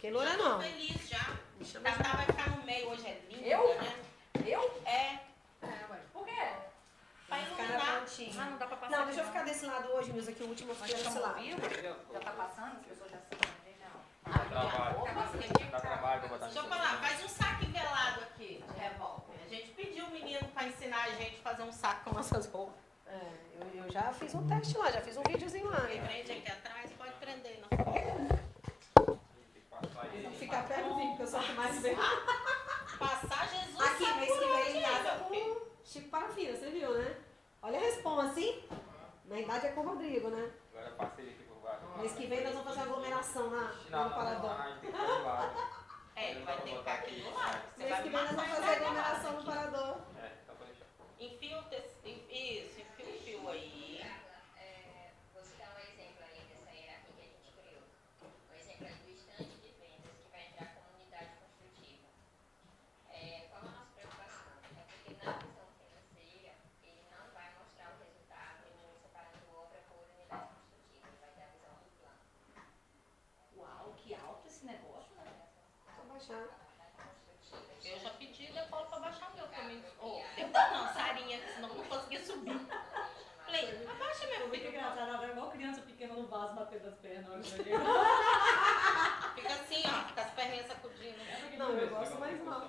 fiquei loura Já tô não. feliz já. Me chama Tatá vai ficar no meio, hoje é lindo, Eu? né? Eu? É, Ué. Por quê? pra Vai ficar na iluminar. pontinha. Ah, não dá pra passar Não, aqui, deixa eu ficar desse lado hoje, Nilza, que o último eu Mas fiquei já desse estamos ao lado. vivo? Já tá passando? As pessoas já sabem, não. Trabalho. Tá passando aqui? Dá trabalho pra botar Deixa eu falar, faz um saco envelado aqui de revólver. A gente pediu o menino pra ensinar a gente a fazer um saco com nossas roupas. É, eu já fiz um teste lá, já fiz um videozinho lá, Quem né? prende aqui atrás pode prender na foto. Não ficar perto de mim, porque eu sou a que mais vê. Passar Jesus Aqui, sabe mês por que vem onde em é, casa meu filho. com Chico Parafina, você viu, né? Olha a responsa, hein? Na idade é com o Rodrigo, né? Agora passei aqui por baixo. Mês que vem nós vamos fazer uma aglomeração lá no Parador. A gente tem que fazer do lado. É, ele vai ter que ficar aqui do lado. Você Mês vai que me vem nós matar vamos e fazer vai aglomeração no aqui. Parador. É, só pra deixar. Enfia o isso, enfia o fio aí. Você dá um exemplo aí dessa hierarquia que a gente criou. Um exemplo aí do estande de vendas que vai entrar como unidade construtiva. Qual a nossa preocupação? É porque na visão financeira ele não vai mostrar o resultado separando obra por unidade construtiva. Ele vai dar a visão do plano. Uau, que alto esse negócio, né? Só baixar. Eu já pedi a Paulo pra baixar o meu também. Oh, depois não, Sarinha, senão eu não conseguia subir. Falei, abaixa meu Muito filho. engraçado, ela é igual criança pequena no vaso batendo as pernas. Fica assim, ó, com as perninhas sacudindo. Não, eu gosto mais mal.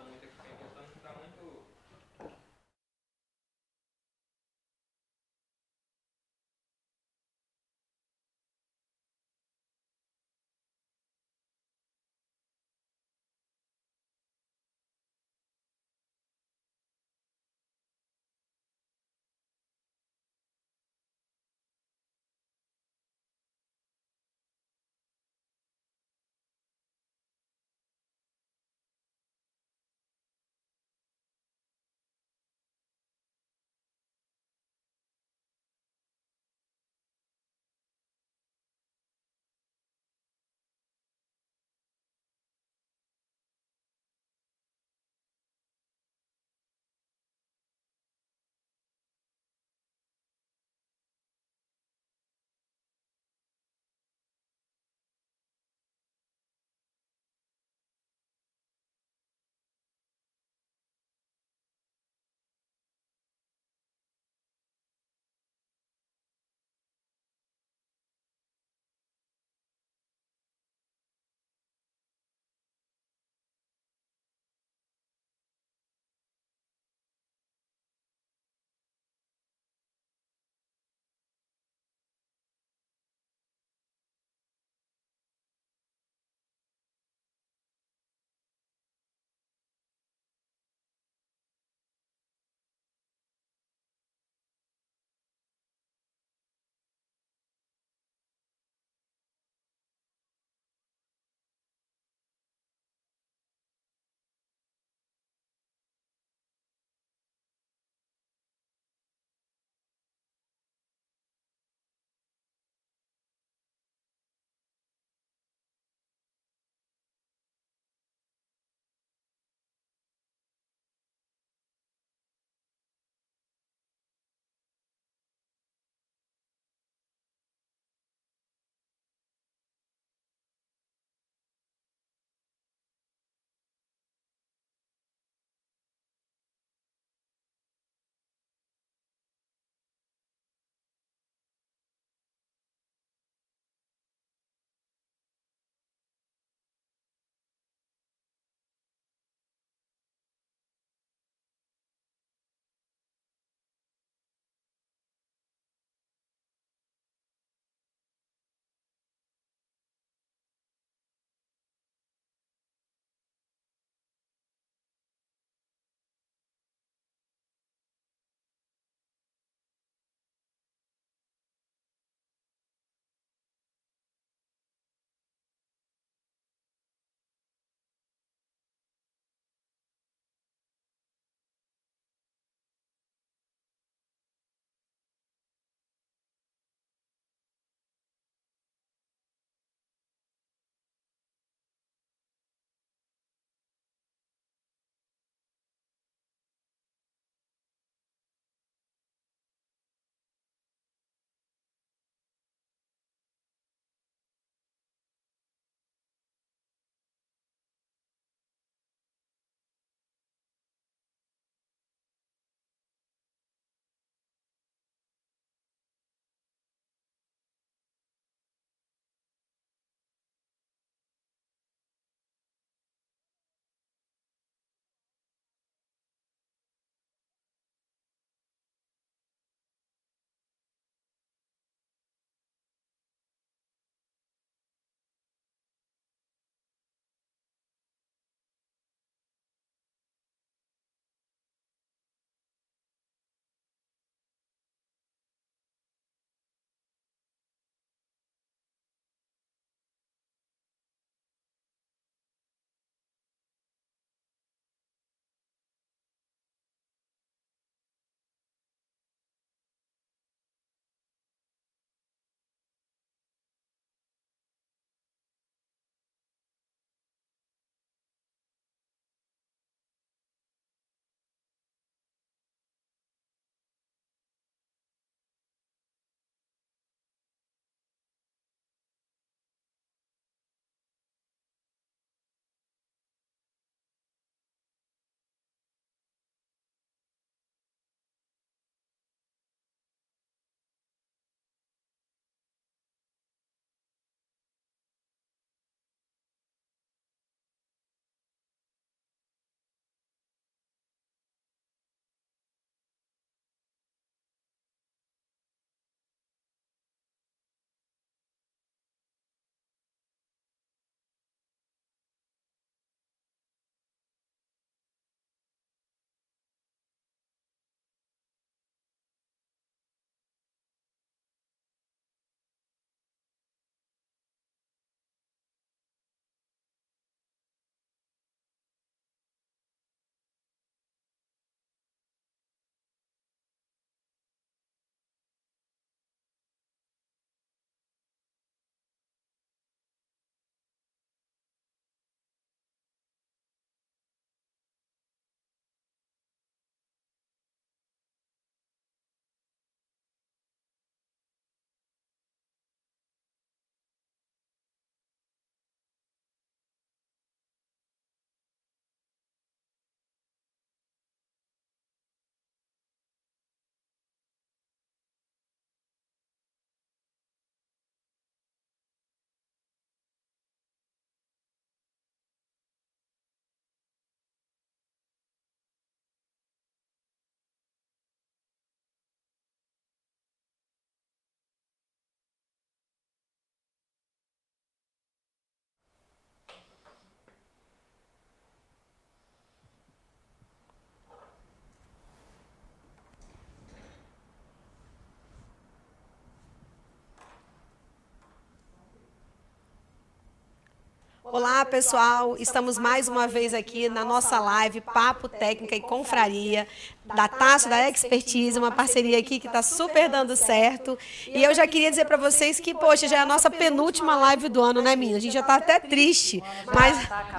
Olá, pessoal. Estamos mais uma vez aqui na nossa live Papo Técnica e Confraria, da Tássio, da Expertise, uma parceria aqui que está super dando certo. E eu já queria dizer para vocês que, poxa, já é a nossa penúltima live do ano, né, Mina? A gente já está até triste, mas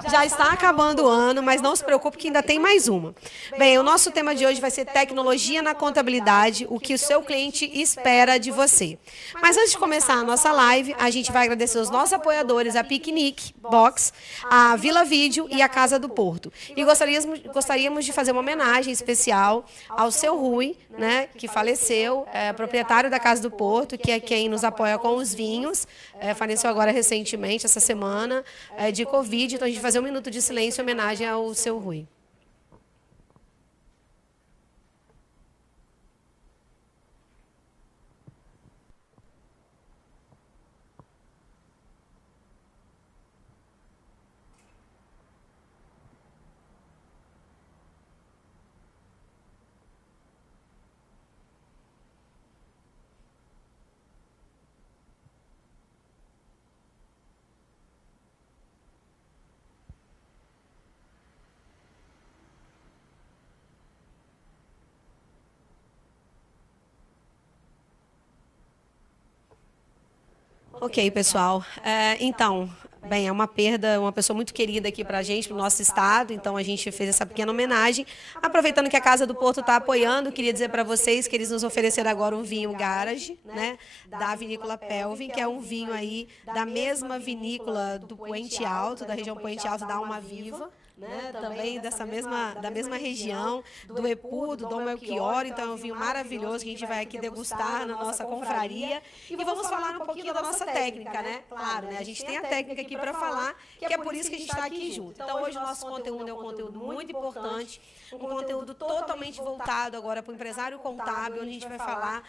já está acabando o ano, mas não se preocupe que ainda tem mais uma. Bem, o nosso tema de hoje vai ser tecnologia na contabilidade, o que o seu cliente espera de você. Mas antes de começar a nossa live, a gente vai agradecer os nossos apoiadores, a Piquenique Box, a Vila Vídeo e a Casa do Porto. E gostaríamos de fazer uma homenagem especial ao seu Rui, né, que faleceu, proprietário da Casa do Porto, que é quem nos apoia com os vinhos, faleceu agora recentemente, essa semana, de Covid. Então a gente vai fazer um minuto de silêncio em homenagem ao seu Rui. Ok, pessoal. Então, bem, é uma perda, uma pessoa muito querida aqui para a gente, para o nosso estado, então a gente fez essa pequena homenagem. Aproveitando que a Casa do Porto está apoiando, queria dizer para vocês que eles nos ofereceram agora um vinho Garage, né, da vinícola Pelvin, que é um vinho aí da mesma vinícola do Poente Alto, da região Poente Alto da Alma Viva. Né, também da mesma região, do Epu, do Dom Melchior. Então é um vinho maravilhoso que a gente vai aqui degustar na nossa confraria. E vamos falar um pouquinho da nossa técnica, né? Claro, né? A gente tem a técnica aqui para falar, que é por isso que a gente está aqui junto. Então hoje o nosso conteúdo é um conteúdo muito importante, um conteúdo totalmente voltado agora para o empresário contábil, onde a gente vai falar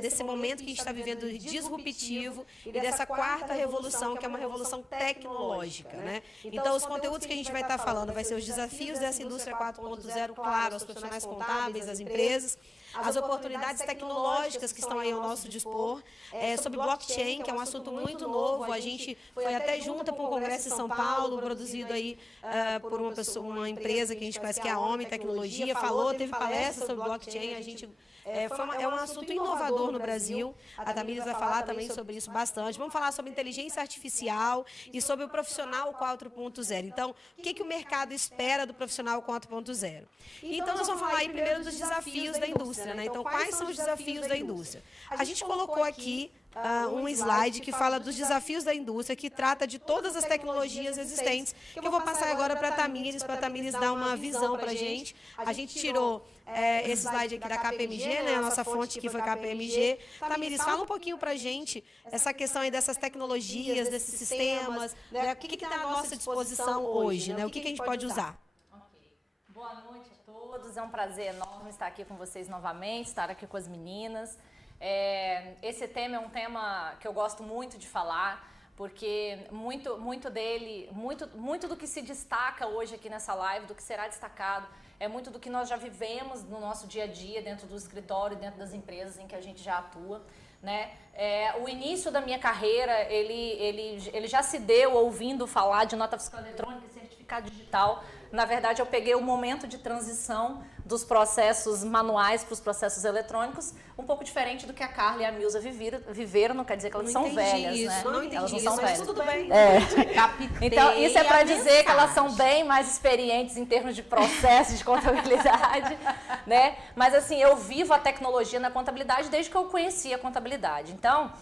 desse momento que a gente está vivendo disruptivo e dessa quarta revolução, que é uma revolução tecnológica, né? Então os conteúdos que a gente vai estar falando vai ser os desafios dessa indústria 4.0, claro, aos profissionais contábeis, às empresas, as oportunidades tecnológicas que estão aí ao nosso dispor, sobre blockchain, que é um assunto muito novo. A gente foi até junta para um congresso em São Paulo, produzido aí por uma empresa que a gente conhece, que é a Homem Tecnologia, teve palestra sobre blockchain. A gente é um assunto inovador no Brasil. A Tamires vai falar também sobre isso bastante. Vamos falar sobre inteligência artificial e sobre o profissional 4.0. Então, o que o mercado espera do profissional 4.0? Então, nós vamos falar aí primeiro dos desafios da indústria, né? Então, quais são os desafios da indústria? A gente colocou aqui um slide que fala dos desafios da indústria, que trata de todas as tecnologias existentes, que eu vou passar agora para a Tamires dar uma visão para a gente. A gente tirou esse slide aqui da KPMG, né, a nossa fonte que foi KPMG. Tamires, fala um pouquinho para a gente essa questão aí dessas tecnologias, desses sistemas, né, o que está à nossa disposição hoje, né, o que a gente pode usar. Okay. Boa noite a todos, é um prazer enorme estar aqui com vocês novamente, estar aqui com as meninas. Esse tema é um tema que eu gosto muito de falar, porque muito do que se destaca hoje aqui nessa live, do que será destacado, é muito do que nós já vivemos no nosso dia a dia, dentro do escritório, dentro das empresas em que a gente já atua, né? O início da minha carreira, ele já se deu ouvindo falar de nota fiscal eletrônica e certificado digital. Na verdade, eu peguei o momento de transição dos processos manuais para os processos eletrônicos, um pouco diferente do que a Carla e a Milza viveram, não quer dizer que elas são velhas, né? Elas não são velhas. Tudo bem. Então, isso é para dizer que elas são bem mais experientes em termos de processo de contabilidade, né? Mas assim, eu vivo a tecnologia na contabilidade desde que eu conheci a contabilidade. Então,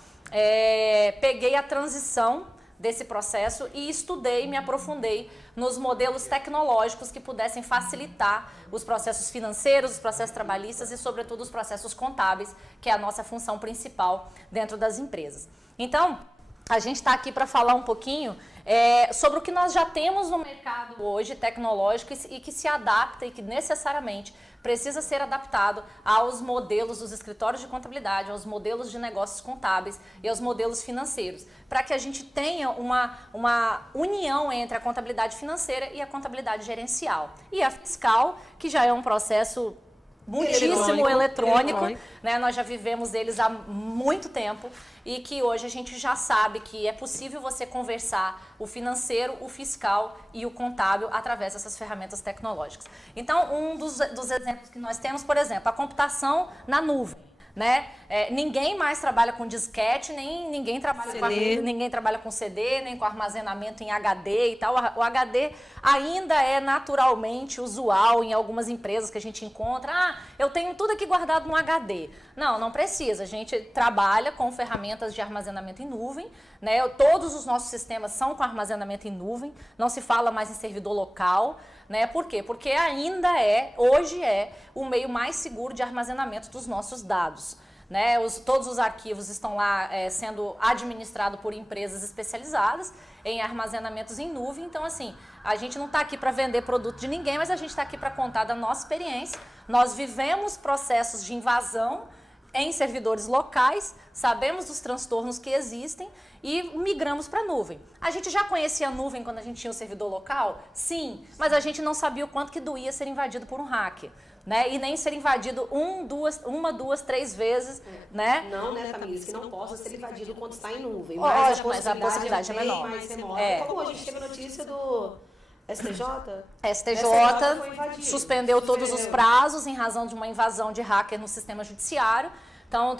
peguei a transição desse processo e estudei, me aprofundei nos modelos tecnológicos que pudessem facilitar os processos financeiros, os processos trabalhistas e, sobretudo, os processos contábeis, que é a nossa função principal dentro das empresas. Então, a gente está aqui para falar um pouquinho sobre o que nós já temos no mercado hoje tecnológico e que se adapta e que necessariamente precisa ser adaptado aos modelos dos escritórios de contabilidade, aos modelos de negócios contábeis e aos modelos financeiros, para que a gente tenha uma união entre a contabilidade financeira e a contabilidade gerencial. E a fiscal, que já é um processo muitíssimo eletrônico, Eletrônico. né? Nós já vivemos eles há muito tempo e que hoje a gente já sabe que é possível você conversar o financeiro, o fiscal e o contábil através dessas ferramentas tecnológicas. Então, um dos exemplos que nós temos, por exemplo, a computação na nuvem. Né? Ninguém mais trabalha com disquete, nem ninguém trabalha com CD, nem com armazenamento em HD e tal. O HD ainda é naturalmente usual em algumas empresas que a gente encontra. Ah, eu tenho tudo aqui guardado no HD. Não, não precisa. A gente trabalha com ferramentas de armazenamento em nuvem, né? Todos os nossos sistemas são com armazenamento em nuvem, não se fala mais em servidor local. Né? Por quê? Porque ainda hoje é o meio mais seguro de armazenamento dos nossos dados. Né? Todos os arquivos estão lá sendo administrados por empresas especializadas em armazenamentos em nuvem. Então, assim, a gente não está aqui para vender produto de ninguém, mas a gente está aqui para contar da nossa experiência. Nós vivemos processos de invasão em servidores locais, sabemos dos transtornos que existem e migramos para a nuvem. A gente já conhecia a nuvem quando a gente tinha o servidor local? Sim, mas a gente não sabia o quanto que doía ser invadido por um hacker. Né? E nem ser invadido uma, duas, três vezes, né? Não, né, Tamires, que não possa ser invadido quando está em nuvem. Lógico, mas a possibilidade é menor. Mais remota. Como a gente teve notícia do STJ? STJ suspendeu todos os prazos em razão de uma invasão de hacker no sistema judiciário. Então,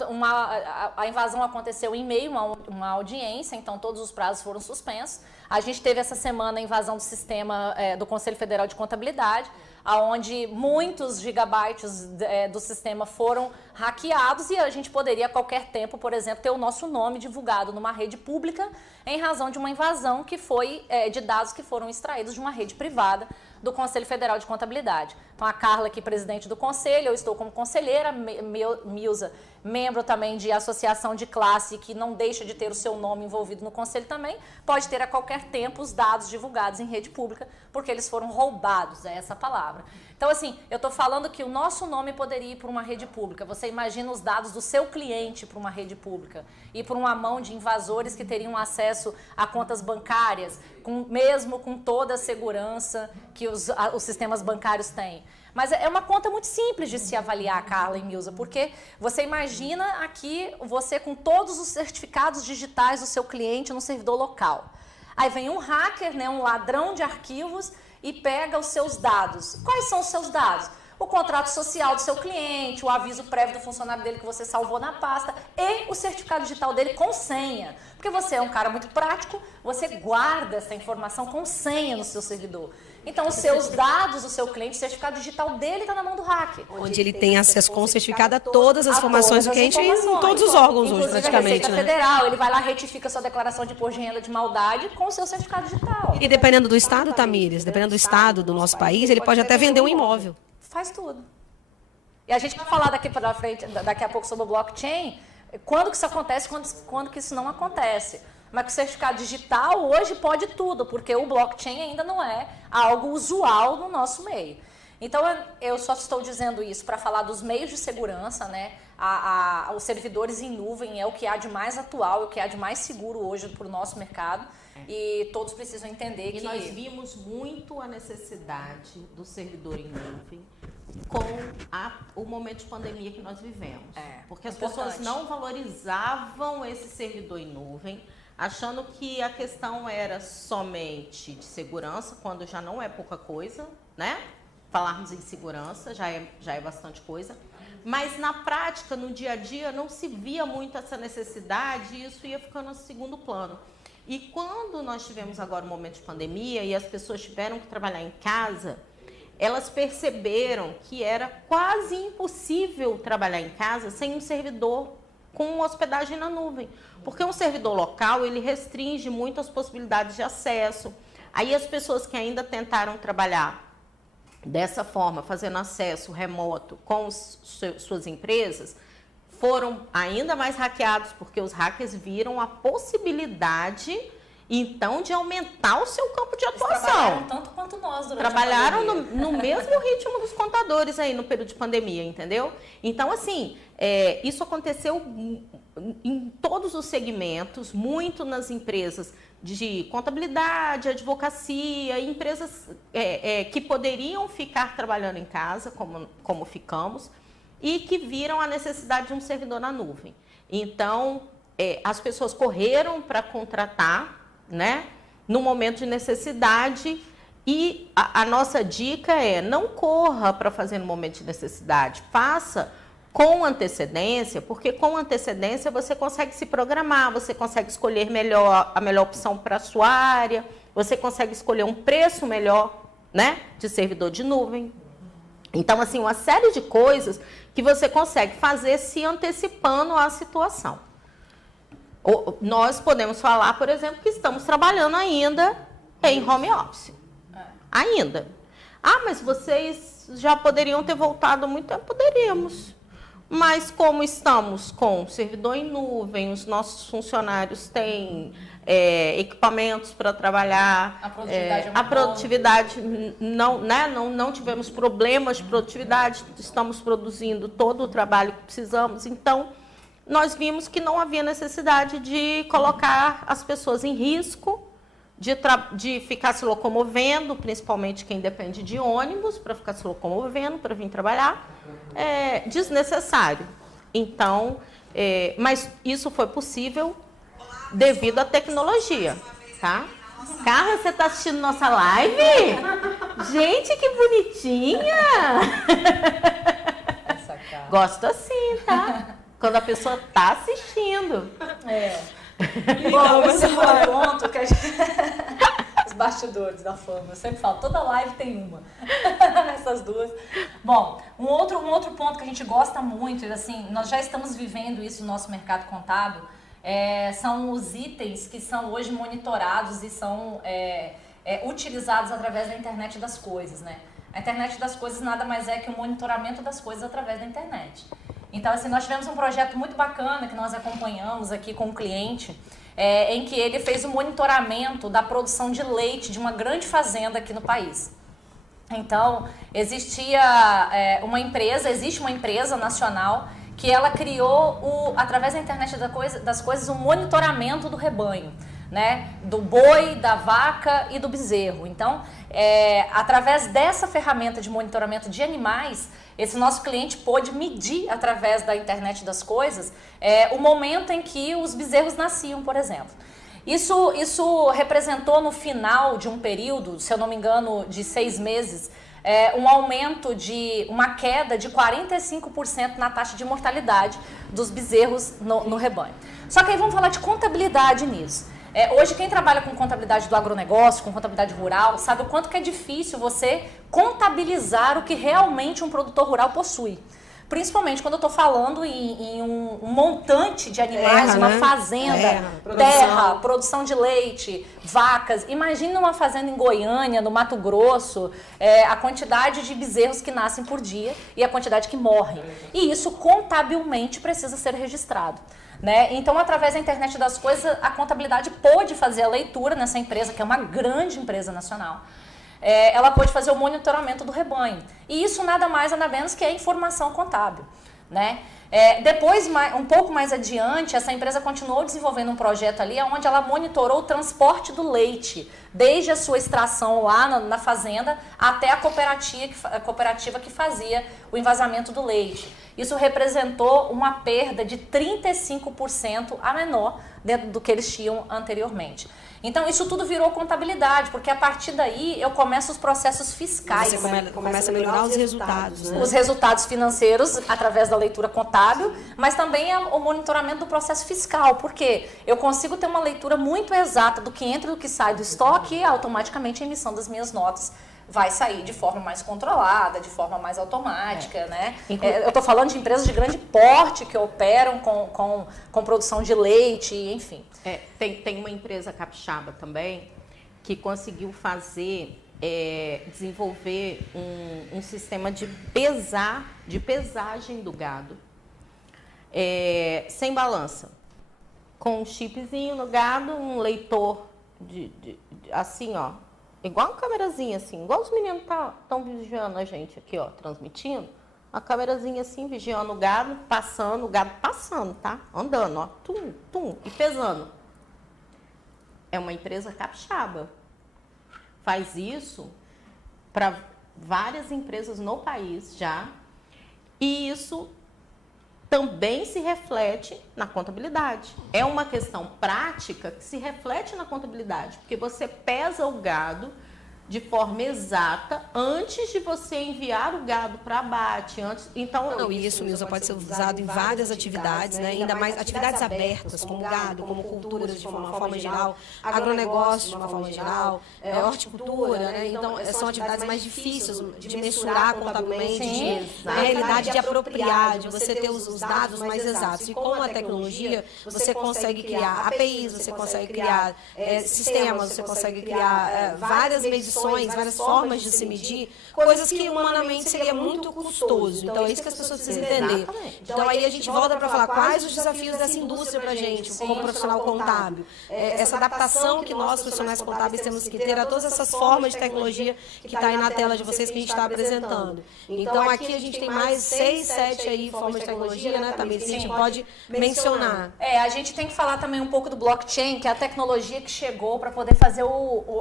a invasão aconteceu em meio a uma audiência, então todos os prazos foram suspensos. A gente teve essa semana a invasão do sistema do Conselho Federal de Contabilidade, onde muitos gigabytes do sistema foram hackeados e a gente poderia a qualquer tempo, por exemplo, ter o nosso nome divulgado numa rede pública em razão de uma invasão que foi de dados que foram extraídos de uma rede privada do Conselho Federal de Contabilidade. Então, a Carla aqui, presidente do Conselho, eu estou como conselheira, Milza, membro também de associação de classe que não deixa de ter o seu nome envolvido no Conselho também, pode ter a qualquer tempo os dados divulgados em rede pública, porque eles foram roubados, é essa a palavra. Então, assim, eu estou falando que o nosso nome poderia ir para uma rede pública. Você imagina os dados do seu cliente para uma rede pública e para uma mão de invasores que teriam acesso a contas bancárias, mesmo com toda a segurança que os sistemas bancários têm. Mas é uma conta muito simples de se avaliar, Carla e Milza, porque você imagina aqui você com todos os certificados digitais do seu cliente no servidor local. Aí vem um hacker, né, um ladrão de arquivos e pega os seus dados. Quais são os seus dados? O contrato social do seu cliente, o aviso prévio do funcionário dele que você salvou na pasta e o certificado digital dele com senha. Porque você é um cara muito prático, você guarda essa informação com senha no seu servidor. Então, os seus dados, o seu cliente, o certificado digital dele está na mão do hacker. Onde ele tem acesso com certificado a todas as informações do cliente e em todos os órgãos hoje, praticamente. A Receita Federal, ele vai lá, retifica sua declaração de imposto de renda de maldade com o seu certificado digital. E dependendo do estado, Tamires, dependendo do estado do nosso país, ele pode até vender um imóvel. Faz tudo. E a gente vai falar daqui para frente, daqui a pouco sobre o blockchain, quando que isso acontece, quando que isso não acontece. Mas que o certificado digital hoje pode tudo, porque o blockchain ainda não é algo usual no nosso meio. Então, eu só estou dizendo isso para falar dos meios de segurança, né? Os servidores em nuvem é o que há de mais atual, é o que há de mais seguro hoje para o nosso mercado. E todos precisam entender que... E nós vimos muito a necessidade do servidor em nuvem com o momento de pandemia que nós vivemos. Porque as pessoas não valorizavam esse servidor em nuvem, achando que a questão era somente de segurança, quando já não é pouca coisa, né? Falarmos em segurança já é bastante coisa. Mas na prática, no dia a dia, não se via muito essa necessidade e isso ia ficando no segundo plano. E quando nós tivemos agora um momento de pandemia e as pessoas tiveram que trabalhar em casa, elas perceberam que era quase impossível trabalhar em casa sem um servidor com hospedagem na nuvem. Porque um servidor local, ele restringe muito as possibilidades de acesso. Aí as pessoas que ainda tentaram trabalhar dessa forma, fazendo acesso remoto com suas empresas, foram ainda mais hackeados, porque os hackers viram a possibilidade, então, de aumentar o seu campo de atuação. Eles trabalharam tanto quanto nós durante trabalharam a pandemia. no mesmo ritmo dos contadores aí no período de pandemia, entendeu? Então, assim, isso aconteceu em todos os segmentos, muito nas empresas de contabilidade, advocacia, empresas que poderiam ficar trabalhando em casa, como ficamos, e que viram a necessidade de um servidor na nuvem. Então, as pessoas correram para contratar, né, no momento de necessidade, e a nossa dica é: não corra para fazer no momento de necessidade, faça com antecedência, porque com antecedência você consegue se programar, você consegue escolher a melhor opção para a sua área, você consegue escolher um preço melhor, né, de servidor de nuvem. Então, assim, uma série de coisas que você consegue fazer se antecipando à situação. Nós podemos falar, por exemplo, que estamos trabalhando ainda em home office. Ainda. Ah, mas vocês já poderiam ter voltado há muito tempo? Poderíamos. Mas como estamos com servidor em nuvem, os nossos funcionários têm equipamentos para trabalhar, a produtividade não tivemos problemas de produtividade, estamos produzindo todo o trabalho que precisamos. Então, nós vimos que não havia necessidade de colocar as pessoas em risco, de ficar se locomovendo, principalmente quem depende de ônibus, para ficar se locomovendo, para vir trabalhar, desnecessário. Então, mas isso foi possível devido à tecnologia, tá? Carla, você está assistindo nossa live? Gente, que bonitinha! Gosto assim, tá? Quando a pessoa está assistindo. Bom, esse foi o ponto que a gente... Os bastidores da fama. Eu sempre falo, toda live tem uma. Essas duas. Bom, um outro ponto que a gente gosta muito, e assim, nós já estamos vivendo isso no nosso mercado contábil, são os itens que são hoje monitorados e são utilizados através da internet das coisas, né? A internet das coisas nada mais é que o monitoramento das coisas através da internet. Então, assim, nós tivemos um projeto muito bacana que nós acompanhamos aqui com o cliente, em que ele fez o monitoramento da produção de leite de uma grande fazenda aqui no país. Então, existe uma empresa nacional que ela criou, através da internet das coisas, um monitoramento do rebanho, né? Do boi, da vaca e do bezerro. Então, através dessa ferramenta de monitoramento de animais, esse nosso cliente pôde medir, através da internet das coisas, o momento em que os bezerros nasciam, por exemplo. Isso representou, no final de um período, se eu não me engano, de 6 meses, um aumento uma queda de 45% na taxa de mortalidade dos bezerros no rebanho. Só que aí vamos falar de contabilidade nisso. Hoje, quem trabalha com contabilidade do agronegócio, com contabilidade rural, sabe o quanto que é difícil você contabilizar o que realmente um produtor rural possui. Principalmente quando eu estou falando em um montante de animais, uma fazenda, terra, produção de leite, vacas. Imagine uma fazenda em Goiânia, no Mato Grosso, a quantidade de bezerros que nascem por dia e a quantidade que morrem. E isso contabilmente precisa ser registrado. Né? Então, através da internet das coisas, a contabilidade pôde fazer a leitura nessa empresa, que é uma grande empresa nacional. Ela pôde fazer o monitoramento do rebanho. E isso nada mais, nada menos que é informação contábil. Né? Depois, um pouco mais adiante, essa empresa continuou desenvolvendo um projeto ali onde ela monitorou o transporte do leite, desde a sua extração lá na fazenda até a cooperativa que fazia o envasamento do leite. Isso representou uma perda de 35% a menor do que eles tinham anteriormente. Então, isso tudo virou contabilidade, porque a partir daí eu começo os processos fiscais. Você começa a melhorar os resultados, né? Os resultados financeiros através da leitura contábil, mas também o monitoramento do processo fiscal, porque eu consigo ter uma leitura muito exata do que entra e do que sai do estoque e automaticamente a emissão das minhas notas vai sair de forma mais controlada, de forma mais automática, né? Eu estou falando de empresas de grande porte que operam com produção de leite, enfim. Tem uma empresa capixaba também que conseguiu desenvolver um sistema de pesagem do gado sem balança, com um chipzinho no gado, um leitor assim, ó, igual uma câmerazinha assim, igual os meninos estão vigiando a gente aqui, ó, transmitindo. A câmerazinha assim, vigiando o gado passando, tá? Andando, ó, tum, tum, e pesando. É uma empresa capixaba. Faz isso para várias empresas no país já. E isso também se reflete na contabilidade. É uma questão prática que se reflete na contabilidade, porque você pesa o gado de forma exata antes de você enviar o gado para abate. Então, Não, e isso, Nilza, pode ser usado em várias atividades, né? Ainda mais atividades abertas, como gado, como culturas de uma forma geral, agronegócio de uma forma geral, horticultura, né? Então, são atividades mais difíceis de mensurar contabilmente, na realidade de apropriar, de você ter os dados mais exatos. E com a tecnologia, você consegue criar APIs, você consegue criar sistemas, você consegue criar várias medições, várias formas de se medir, coisas que humanamente seria muito custoso. Então é isso que as pessoas precisam entender. Então aí a gente volta para falar quais os desafios dessa indústria para a gente, como profissional contábil. Essa adaptação que nós, profissionais contábeis, temos que ter a todas essas formas de tecnologia que está aí na tela de vocês que a gente está apresentando. Então aqui a gente tem mais 6, 7 aí formas de tecnologia, né, Tamires, que a gente pode mencionar. A gente tem que falar também um pouco do blockchain, que é a tecnologia que chegou para poder fazer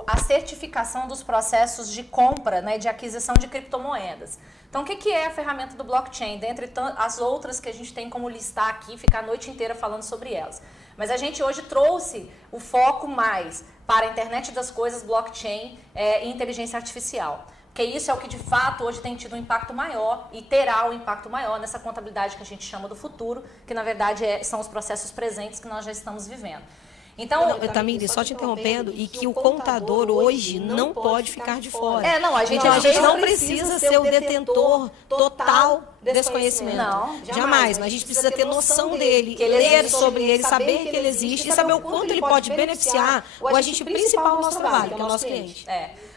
a certificação dos processos de compra, né, de aquisição de criptomoedas. Então, o que é a ferramenta do blockchain? Dentre as outras que a gente tem como listar aqui, ficar a noite inteira falando sobre elas. Mas a gente hoje trouxe o foco mais para a internet das coisas, blockchain e inteligência artificial. Porque isso é o que, de fato, hoje tem tido um impacto maior e terá um impacto maior nessa contabilidade que a gente chama do futuro, que, na verdade, são os processos presentes que nós já estamos vivendo. Então, Tamires, só te interrompendo, e que o contador hoje não pode ficar de fora. A gente não precisa ser o detentor total desse conhecimento. Não, jamais. Mas a gente precisa ter noção dele, ler sobre ele, saber que ele existe e saber o quanto ele pode beneficiar o agente principal do nosso trabalho, que é o nosso cliente.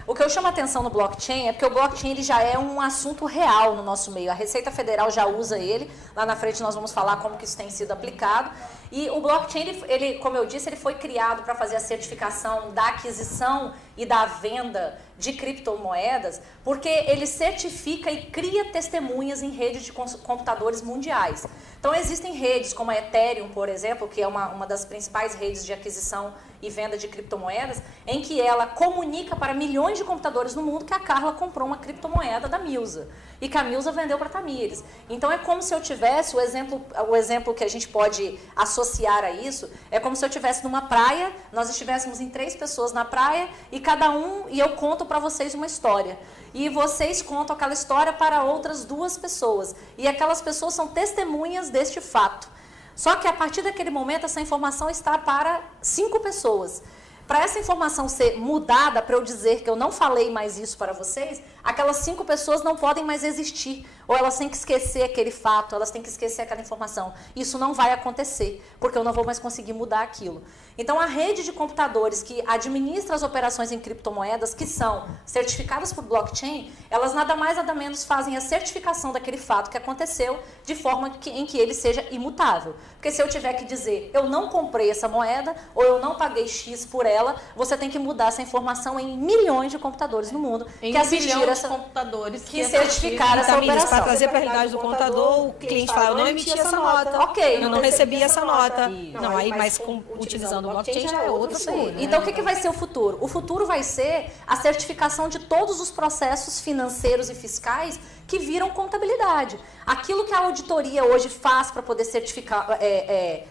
O que eu chamo a atenção no blockchain é porque o blockchain ele já é um assunto real no nosso meio. A Receita Federal já usa ele. Lá na frente nós vamos falar como que isso tem sido aplicado. E o blockchain, ele, como eu disse, ele foi criado para fazer a certificação da aquisição e da venda de criptomoedas, porque ele certifica e cria testemunhas em redes de computadores mundiais. Então, existem redes como a Ethereum, por exemplo, que é uma das principais redes de aquisição e venda de criptomoedas, em que ela comunica para milhões de computadores no mundo que a Carla comprou uma criptomoeda da Milza e que a Milza vendeu para a Tamires. Então, é como se eu tivesse, o exemplo que a gente pode associar a isso, é como se eu estivesse numa praia, nós estivéssemos em 3 pessoas na praia e eu conto para vocês uma história. E vocês contam aquela história para outras 2 pessoas. E aquelas pessoas são testemunhas deste fato. Só que a partir daquele momento, essa informação está para 5 pessoas. Para essa informação ser mudada, para eu dizer que eu não falei mais isso para vocês, aquelas 5 pessoas não podem mais existir. Ou elas têm que esquecer aquele fato, elas têm que esquecer aquela informação. Isso não vai acontecer, porque eu não vou mais conseguir mudar aquilo. Então, a rede de computadores que administra as operações em criptomoedas, que são certificadas por blockchain, elas nada mais nada menos fazem a certificação daquele fato que aconteceu de forma em que ele seja imutável. Porque se eu tiver que dizer, eu não comprei essa moeda, ou eu não paguei X por ela, você tem que mudar essa informação em milhões de computadores no mundo que assistiram essa computadores que certificaram essa operação. Para trazer para a realidade do contador, o cliente fala, eu não emiti essa nota, eu não recebi essa nota. Não, aí, mas utilizando o blockchain já é outro assunto. Então, o que vai ser o futuro? O futuro vai ser a certificação de todos os processos financeiros e fiscais que viram contabilidade. Aquilo que a auditoria hoje faz para poder certificar,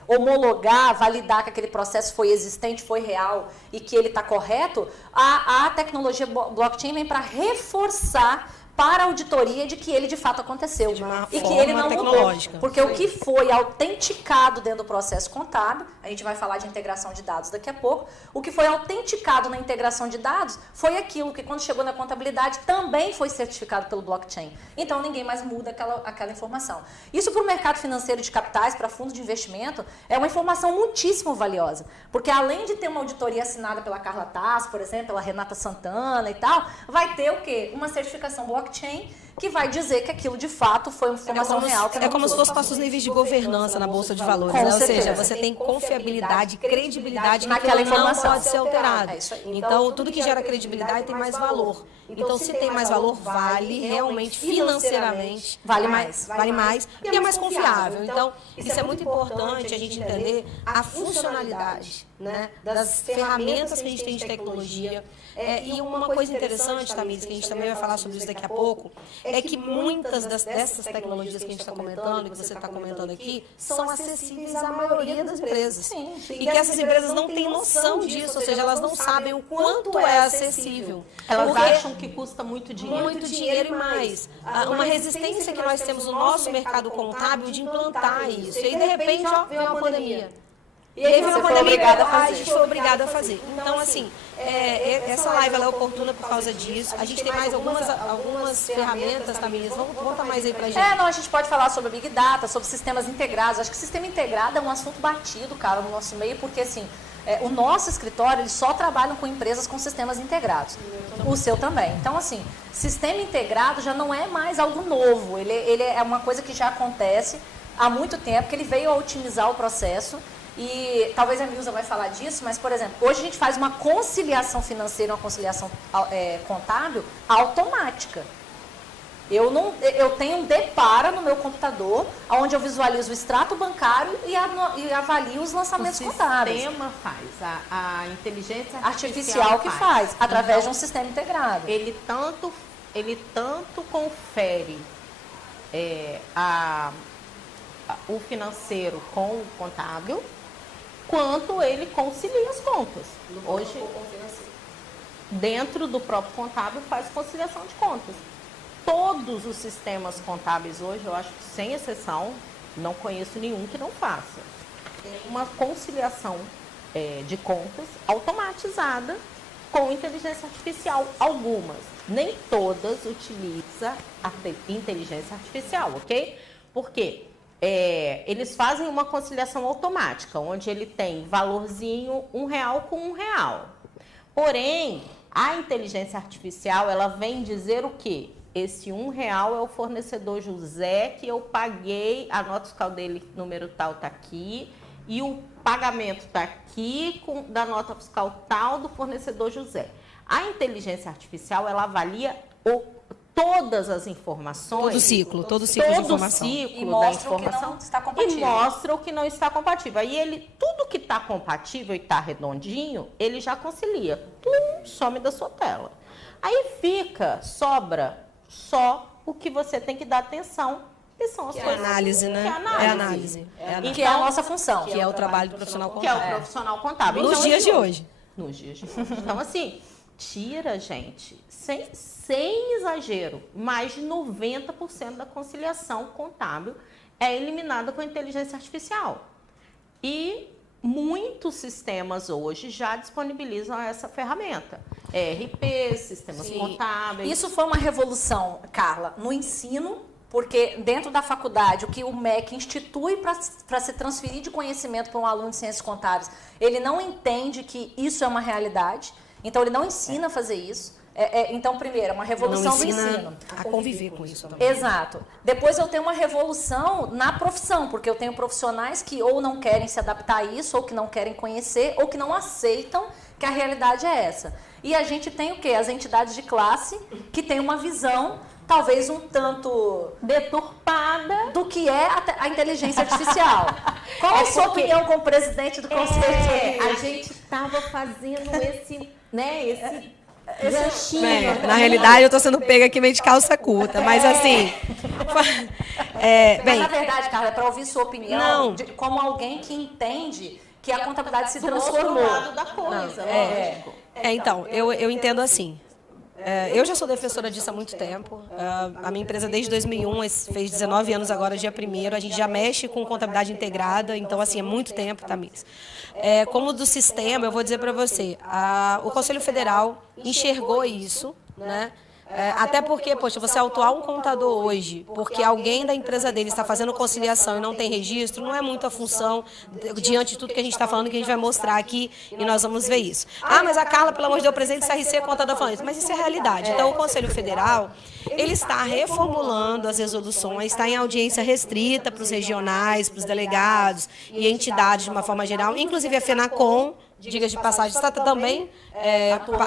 homologar, validar que aquele processo foi existente, foi real e que ele está correto, a tecnologia blockchain vem para reforçar para a auditoria de que ele de fato aconteceu e que ele não mudou. Porque o que foi autenticado dentro do processo contábil, a gente vai falar de integração de dados daqui a pouco, o que foi autenticado na integração de dados foi aquilo que quando chegou na contabilidade também foi certificado pelo blockchain. Então ninguém mais muda aquela informação. Isso para o mercado financeiro de capitais, para fundos de investimento, é uma informação muitíssimo valiosa. Porque além de ter uma auditoria assinada pela Carla Tasso, por exemplo, pela Renata Santana e tal, vai ter o quê? Uma certificação blockchain que vai dizer que aquilo de fato foi uma informação real. É como se fosse para os níveis de governança na Bolsa de Valores, Com né? Ou certeza. seja, você tem confiabilidade, credibilidade Naquela que não informação. pode ser alterada. É isso aí. Então, tudo que gera credibilidade tem mais valor. Então, se tem mais valor, vale realmente, financeiramente. Vale mais. Vale mais e é mais confiável. Então, isso é muito importante a gente entender a funcionalidade, né, das ferramentas que a gente tem de tecnologia. E uma coisa interessante, Tamires, que a gente também vai falar sobre isso daqui a pouco, é que muitas dessas tecnologias que a gente está comentando, que você está comentando aqui, são acessíveis à maioria das empresas. E que essas empresas não têm noção disso, ou seja, elas não sabem o quanto é acessível. Elas Porque acham que custa muito dinheiro. muito dinheiro e mais. Uma resistência que nós temos no nosso mercado contábil de implantar isso. E aí, de repente, ó, veio uma pandemia. E aí, Você foi obrigada a fazer. a gente foi obrigada a fazer. Então, assim, essa live ela é oportuna por causa disso. A gente tem mais algumas ferramentas, Tamires. Vamos botar mais aí pra gente. Não, a gente pode falar sobre Big Data, sobre sistemas integrados. Acho que sistema integrado é um assunto batido, cara, no nosso meio, porque, assim, o nosso escritório, eles só trabalham com empresas com sistemas integrados. O seu também. Então, assim, sistema integrado já não é mais algo novo. Ele é uma coisa que já acontece há muito tempo, que ele veio a otimizar o processo. E talvez a Nilza vai falar disso, mas, por exemplo, hoje a gente faz uma conciliação financeira, uma conciliação contábil automática. Eu tenho um Depara no meu computador, onde eu visualizo o extrato bancário e avalio os lançamentos contábeis. O sistema faz, a inteligência Artificial que faz, através de um sistema integrado. Ele tanto confere o financeiro com o contábil, quanto ele concilia as contas. Hoje, dentro do próprio contábil, faz conciliação de contas. Todos os sistemas contábeis hoje, eu acho que sem exceção, não conheço nenhum que não faça. Uma conciliação de contas automatizada com inteligência artificial. Algumas, nem todas utilizam a inteligência artificial, ok? Por quê? Eles fazem uma conciliação automática, onde ele tem valorzinho R$1 com R$1. Porém, a inteligência artificial, ela vem dizer o quê? Esse R$1 é o fornecedor José, que eu paguei, a nota fiscal dele, número tal, está aqui, e o pagamento está aqui da nota fiscal tal do fornecedor José. A inteligência artificial, ela avalia todas as informações. Todo o ciclo de informação. E mostra o que não está compatível. E mostra o que não está compatível. Aí tudo que está compatível e está redondinho, ele já concilia. Some da sua tela. Aí sobra só o que você tem que dar atenção, que são as coisas. Análise, né? Que é análise. Que é a nossa função. Que é o trabalho do profissional Que é contábil. o profissional contábil. Nos dias de hoje. Nos dias de hoje. Então, assim, tira, gente, sem exagero, mais de 90% da conciliação contábil é eliminada com a inteligência artificial. E muitos sistemas hoje já disponibilizam essa ferramenta. ERP, sistemas contábeis. Isso foi uma revolução, Carla, no ensino, porque dentro da faculdade, o que o MEC institui para se transferir de conhecimento para um aluno de ciências contábeis, ele não entende que isso é uma realidade, então ele não ensina a fazer isso. Então, primeiro, é uma revolução do ensino. A conviver com isso também. Exato. Depois eu tenho uma revolução na profissão, porque eu tenho profissionais que ou não querem se adaptar a isso, ou que não querem conhecer, ou que não aceitam que a realidade é essa. E a gente tem o quê? As entidades de classe que têm uma visão talvez um tanto deturpada do que é a inteligência artificial. Qual a sua opinião como presidente do Conselho? A gente estava fazendo esse ganchinho. Na realidade, eu estou sendo pega aqui meio de calça curta, mas assim... Mas na verdade, Carla, é para ouvir sua opinião como alguém que entende que a contabilidade se transformou. Do outro lado da coisa, lógico. Então, eu entendo assim. Eu já sou defensora disso há muito tempo. A minha empresa, desde 2001, fez 19 anos agora, dia 1º. A gente já mexe com contabilidade integrada, então, assim, é muito tempo, Tamires. Como do sistema, eu vou dizer para você, o Conselho Federal enxergou isso, né? Até porque, poxa, você autuar um contador hoje, porque alguém da empresa dele está fazendo conciliação e não tem registro, não é muita função diante de tudo que a gente está falando, que a gente vai mostrar aqui e nós vamos ver isso. Ah, mas a Carla, pelo amor de Deus, presidente do CRC, contador falando isso. Mas isso é realidade. Então, o Conselho Federal, ele está reformulando as resoluções, está em audiência restrita para os regionais, para os delegados e entidades de uma forma geral, inclusive a FENACOM, diga de passagem, está também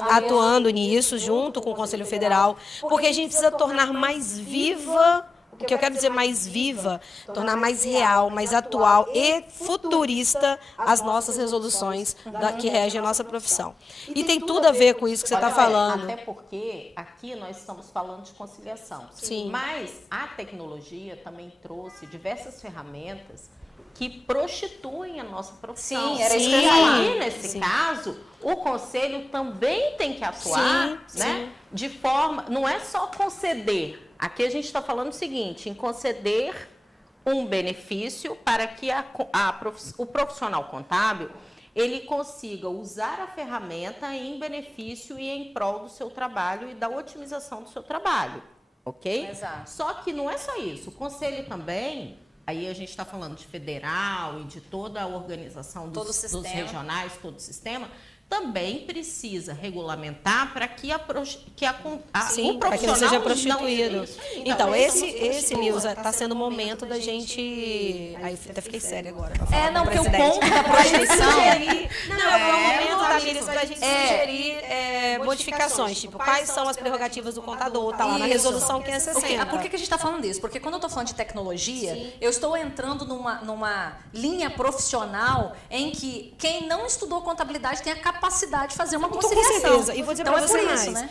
atuando nisso, junto com o Conselho Federal, porque a gente precisa tornar mais viva, o que eu quero dizer mais viva, tornar mais real, mais atual e futurista as nossas resoluções que regem a nossa profissão. E tem tudo a ver com isso que você está falando. Até porque aqui nós estamos falando de conciliação. Sim. Mas a tecnologia também trouxe diversas ferramentas que prostituem a nossa profissão. Sim, era isso que eu ia falar. E nesse caso, o conselho também tem que atuar, né? De forma, não é só conceder. Aqui a gente está falando o seguinte, em conceder um benefício para que o profissional contábil ele consiga usar a ferramenta em benefício e em prol do seu trabalho e da otimização do seu trabalho, ok? Exato. Só que não é só isso, o conselho também, aí a gente está falando de federal e de toda a organização dos regionais, todo o sistema, também precisa regulamentar para que o profissional para que não seja prostituído. Não... Então, esse Nilza, está sendo o momento da gente... Aí até fiquei séria agora. Não, porque o ponto da prostituição... Não, é o momento, Tamires, da gente sugerir modificações, tipo, quais são as prerrogativas do contador, tá lá na resolução 560. Por que a gente está falando disso? Porque quando eu estou falando de tecnologia, eu estou entrando numa linha profissional em que quem não estudou contabilidade tem a capacidade de fazer uma conciliação. Com certeza. E vou dizer então para você mais. Isso, né?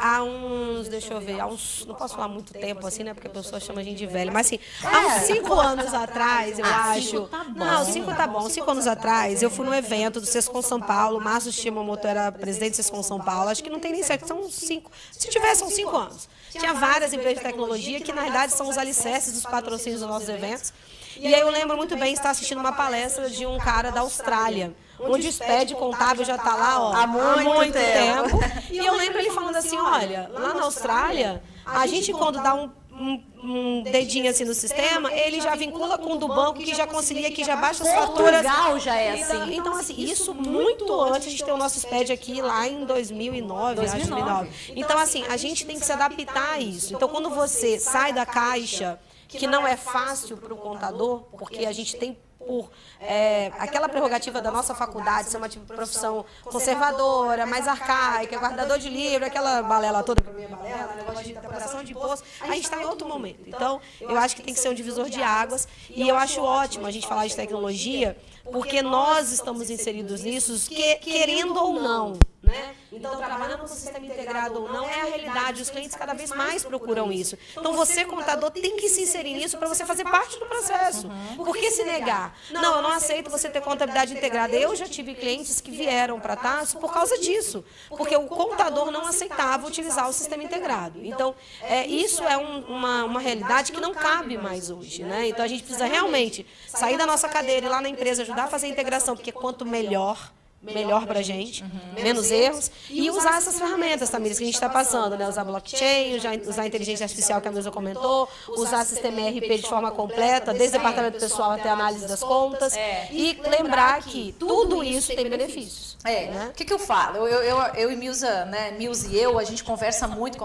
Há uns, deixa eu ver, não posso falar muito tempo assim, né? Porque a pessoa chama a gente de velho. Mas assim, há uns 5 anos atrás, eu acho. 5 tá bom. Não, 5 tá bom. 5 anos atrás, eu fui num evento do Sescom São Paulo. Márcio Shimamoto era presidente do Sescom São Paulo. Acho que não tem nem certo, são 5. Se tiver, são 5 anos. Tinha várias empresas de tecnologia que, na verdade, são os alicerces dos patrocínios dos nossos eventos. E aí eu lembro muito bem estar assistindo uma palestra de um cara da Austrália, onde o SPED contábil já está lá, ó, há muito tempo. E eu lembro ele falando assim, olha, lá na Austrália, a gente quando dá um dedinho assim no sistema, ele já vincula com o do banco, que já concilia, que já baixa as faturas. Portugal já é assim. Então, assim, isso muito antes, a gente tem o nosso SPED aqui lá em 2009, acho, 2009. Então, assim, a gente tem que se adaptar a isso. Então, quando você sai da caixa, que não é fácil para o contador, porque a gente tem por aquela prerrogativa da nossa faculdade, ser uma profissão conservadora, mais arcaica, guardador de livro, aquela balela toda, negócio de declaração de imposto, a gente está em outro momento. Então, eu acho que tem que ser um divisor de águas, e eu acho ótimo a gente falar de tecnologia, porque nós estamos inseridos nisso, querendo ou não, né? Então, trabalhando com o sistema integrado ou não, é a realidade. Os clientes cada vez mais procuram isso. Então, você, contador, tem que se inserir nisso para você fazer parte do processo. Por que se negar? Não, eu não aceito você ter contabilidade integrada. Eu já tive clientes que vieram para Tasso por causa disso. Porque o contador não aceitava utilizar o sistema integrado. Então, isso é uma realidade que não cabe mais hoje, né? Então, a gente precisa realmente sair da nossa cadeira e ir lá na empresa ajudar a fazer a integração, porque quanto melhor para a gente, menos erros, e usar essas ferramentas, Tamires, que a gente está passando, né? Usar blockchain, usar a inteligência artificial que a Milza comentou, usar sistema ERP de forma completa, desde o departamento pessoal até a análise das contas, e lembrar que tudo isso tem benefícios. Né? O que eu falo? Eu e Milza, né? Milza e eu, a gente conversa muito com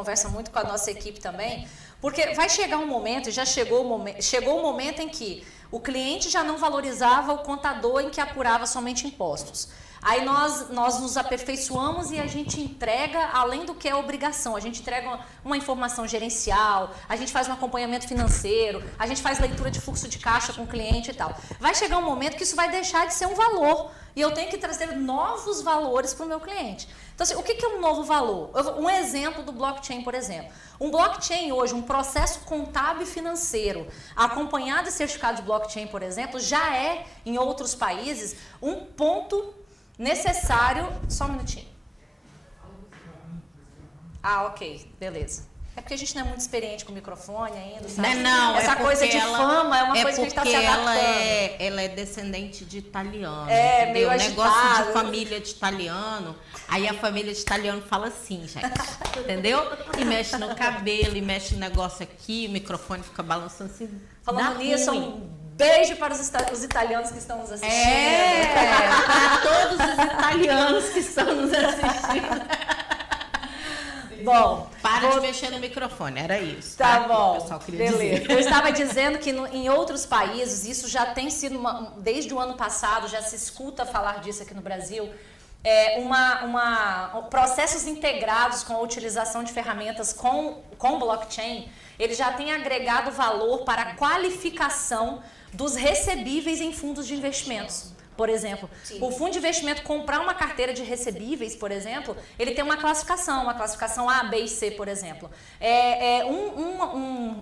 a nossa equipe também, porque vai chegar um momento, já chegou o momento em que o cliente já não valorizava o contador em que apurava somente impostos. Aí nós nos aperfeiçoamos e a gente entrega, além do que é obrigação, a gente entrega uma informação gerencial, a gente faz um acompanhamento financeiro, a gente faz leitura de fluxo de caixa com o cliente e tal. Vai chegar um momento que isso vai deixar de ser um valor e eu tenho que trazer novos valores para o meu cliente. Então, assim, o que é um novo valor? Um exemplo do blockchain, por exemplo. Um blockchain hoje, um processo contábil e financeiro acompanhado de certificado de blockchain, por exemplo, já é, em outros países, um ponto necessário. Só um minutinho. Ok, beleza. É porque a gente não é muito experiente com o microfone ainda, sabe? Não, essa coisa de fama é uma coisa que a gente tá se adaptando. Ela é descendente de italiano. É, entendeu? meio negócio agitado. de família de italiano. Aí a família de italiano fala assim, gente. Entendeu? E mexe no cabelo, e mexe no negócio aqui, o microfone fica balançando assim. Falando dá nisso, ruim. um beijo para os italianos que estão nos assistindo. Para todos os italianos que estão nos assistindo. Bom, Para de mexer no microfone, era isso. tá Que bom, o pessoal queria beleza. dizer. Eu estava dizendo que em outros países, isso já tem sido, desde o ano passado, já se escuta falar disso aqui no Brasil, processos integrados com a utilização de ferramentas com blockchain, ele já tem agregado valor para a qualificação dos recebíveis em fundos de investimentos. Por exemplo, o fundo de investimento comprar uma carteira de recebíveis, por exemplo, ele tem uma classificação A, B e C, por exemplo.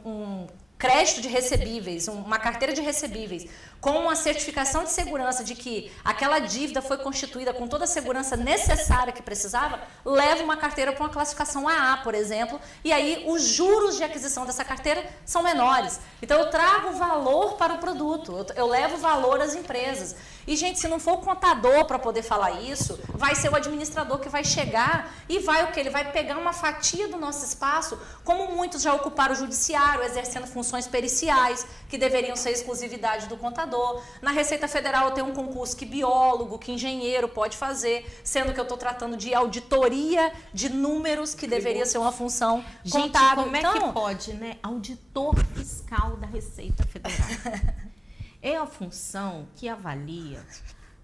Um crédito de recebíveis, uma carteira de recebíveis, com uma certificação de segurança de que aquela dívida foi constituída com toda a segurança necessária que precisava, leva uma carteira para uma classificação AA, por exemplo, e aí os juros de aquisição dessa carteira são menores. Então eu trago valor para o produto, eu levo valor às empresas. E, gente, se não for o contador para poder falar isso, vai ser o administrador que vai chegar e vai o quê? Ele vai pegar uma fatia do nosso espaço, como muitos já ocuparam o judiciário, exercendo funções periciais, que deveriam ser exclusividade do contador. Na Receita Federal eu tenho um concurso que biólogo, que engenheiro pode fazer, sendo que eu estou tratando de auditoria de números, que deveria ser uma função contábil. Como é que pode, né? Auditor fiscal da Receita Federal. É a função que avalia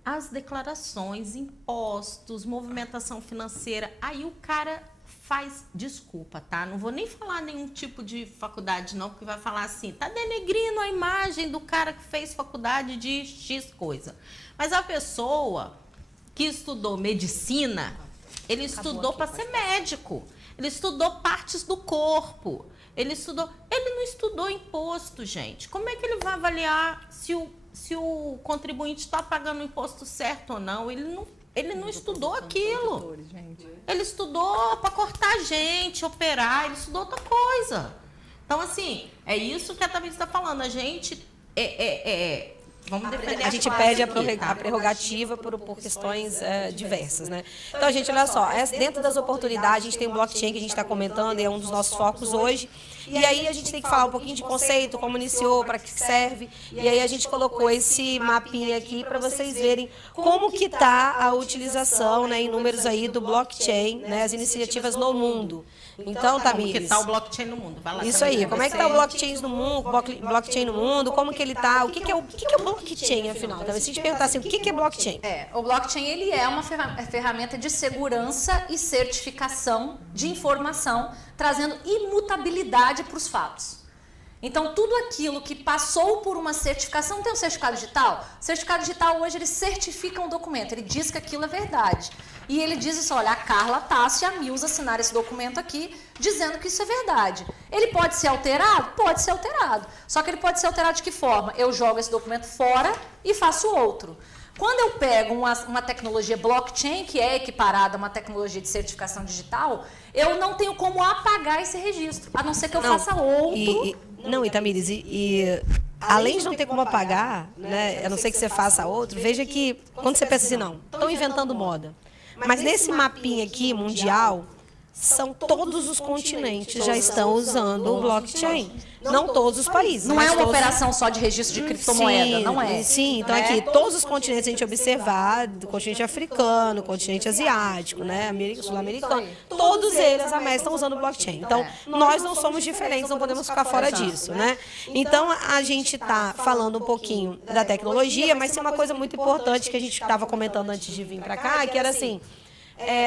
as declarações, impostos, movimentação financeira. Aí o cara faz, desculpa, tá? Não vou nem falar nenhum tipo de faculdade não, porque vai falar assim, tá denegrindo a imagem do cara que fez faculdade de X coisa. Mas a pessoa que estudou medicina, ele estudou para ser médico. Ele estudou partes do corpo. Ele não estudou imposto, gente. Como é que ele vai avaliar se o contribuinte está pagando o imposto certo ou não? Ele não estudou aquilo. Ele estudou para cortar gente, operar, ele estudou outra coisa. Então, assim, é isso que a Tamires está falando. A gente vamos defender A gente pede a prerrogativa por questões diversas, né? Então, gente, olha só, dentro das oportunidades, a gente tem o blockchain que a gente está comentando, e é um dos nossos focos hoje. E aí a gente tem que falar um pouquinho de conceito, como iniciou, para que serve. E aí a gente colocou esse mapinha aqui para vocês verem como que está a utilização, né, em números aí do blockchain, né, as iniciativas no mundo. Então, Tamires, como que está o blockchain no mundo? Vai lá, isso aí, como é que está o blockchain no mundo, como que ele está, o que é o blockchain, afinal? Então, se a gente perguntar assim, o que é blockchain? O blockchain ele é uma ferramenta de segurança e certificação de informação, trazendo imutabilidade para os fatos. Então, tudo aquilo que passou por uma certificação, não tem um certificado digital? O certificado digital hoje ele certifica um documento, ele diz que aquilo é verdade. E ele diz isso, olha, a Carla, a Tássia e a Milza assinaram esse documento aqui, dizendo que isso é verdade. Ele pode ser alterado? Pode ser alterado. Só que ele pode ser alterado de que forma? Eu jogo esse documento fora e faço outro. Quando eu pego uma tecnologia blockchain, que é equiparada a uma tecnologia de certificação digital, eu não tenho como apagar esse registro, a não ser que eu faça outro. Tamires, além de não ter como apagar, né, a não ser que você faça outro, veja que quando você pensa assim, não, estão inventando moda. Mas nesse mapinha aqui, mundial, são todos os continentes já estão usando o blockchain. Não todos os países. Não é uma operação só de registro de criptomoeda, não é? Sim, então aqui, todos os continentes a gente observar, do continente africano, continente asiático, né, sul-americano, todos eles, a MES, estão usando o blockchain. Então, nós não somos diferentes, não podemos ficar fora disso, né? Então, a gente está falando um pouquinho da tecnologia, mas tem uma coisa muito importante que a gente estava comentando antes de vir para cá, que era assim,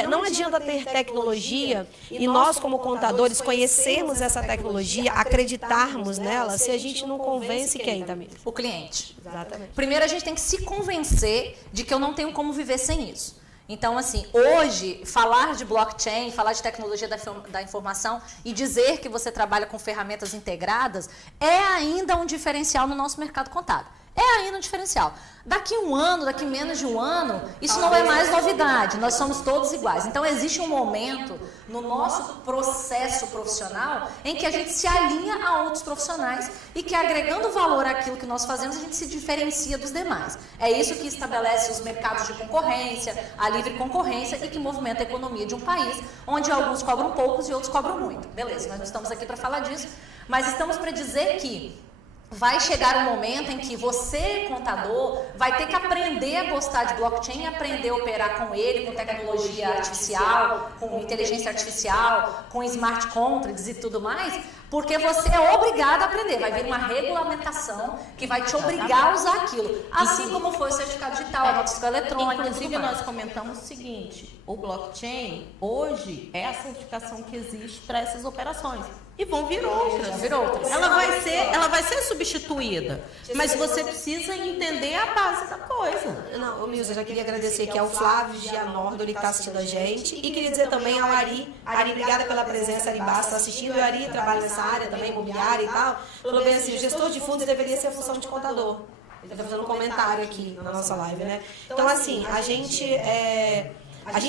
não adianta ter tecnologia e nós, como contadores, conhecermos essa tecnologia, acreditarmos nela, se a gente não convence quem, Tamires? O cliente. Exatamente. Primeiro, a gente tem que se convencer de que eu não tenho como viver sem isso. Então, assim, hoje, falar de blockchain, falar de tecnologia da informação e dizer que você trabalha com ferramentas integradas é ainda um diferencial no nosso mercado contábil. É ainda um diferencial. Daqui um ano, daqui menos de um ano, isso não é mais novidade, nós somos todos iguais. Então existe um momento no nosso processo profissional em que a gente se alinha a outros profissionais e que agregando valor àquilo que nós fazemos, a gente se diferencia dos demais. É isso que estabelece os mercados de concorrência, a livre concorrência e que movimenta a economia de um país, onde alguns cobram poucos e outros cobram muito. Beleza, nós não estamos aqui para falar disso, mas estamos para dizer que vai chegar um momento em que você, contador, vai ter que aprender a gostar de blockchain, aprender a operar com ele, com tecnologia artificial, com inteligência artificial, com smart contracts e tudo mais, porque você é obrigado a aprender. Vai vir uma regulamentação que vai te obrigar a usar aquilo. Assim como foi o certificado digital, a nota fiscal eletrônica. Inclusive, nós comentamos o seguinte: o blockchain hoje é a certificação que existe para essas operações. E vão vir outras. Ela vai ser substituída. Mas você precisa entender a base da coisa. Não, Milza, eu já queria agradecer aqui ao Flávio Gianordoli, que está assistindo a gente. E queria dizer também ao Ari. Ari, obrigada pela presença, Ari Bastos está assistindo. O Ari trabalha nessa área também, imobiliária e tal. Falou bem assim, o gestor de fundos deveria ser a função de contador. Ele está fazendo um comentário aqui na nossa live, né? Então, assim, a gente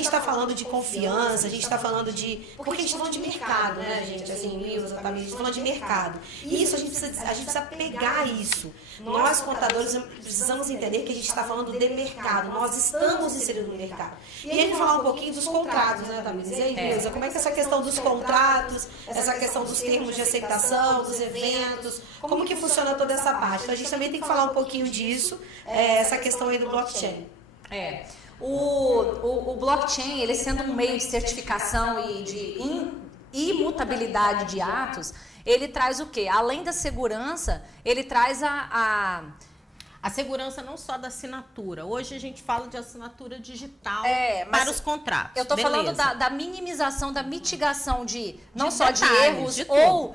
está falando de confiança, a gente está falando de... Porque a gente está falando de mercado, né, gente? Assim, Milza, tá, a gente está falando de mercado. E isso, a gente precisa pegar isso. Nós, contadores, precisamos entender que a gente está falando de mercado. Nós estamos inseridos no mercado. E aí, vamos falar um pouquinho dos contratos, né, Tamires? E aí, Milza, como é que é essa questão dos contratos, essa questão dos termos de aceitação, dos eventos, como que funciona toda essa parte? Então, a gente também tem que falar um pouquinho disso, essa questão aí do blockchain. O blockchain, ele sendo um meio de certificação e de imutabilidade de atos, ele traz o quê? Além da segurança, ele traz A segurança não só da assinatura. Hoje a gente fala de assinatura digital mas para os contratos. Eu estou falando da minimização, da mitigação de não só de detalhes, erros de tudo. ou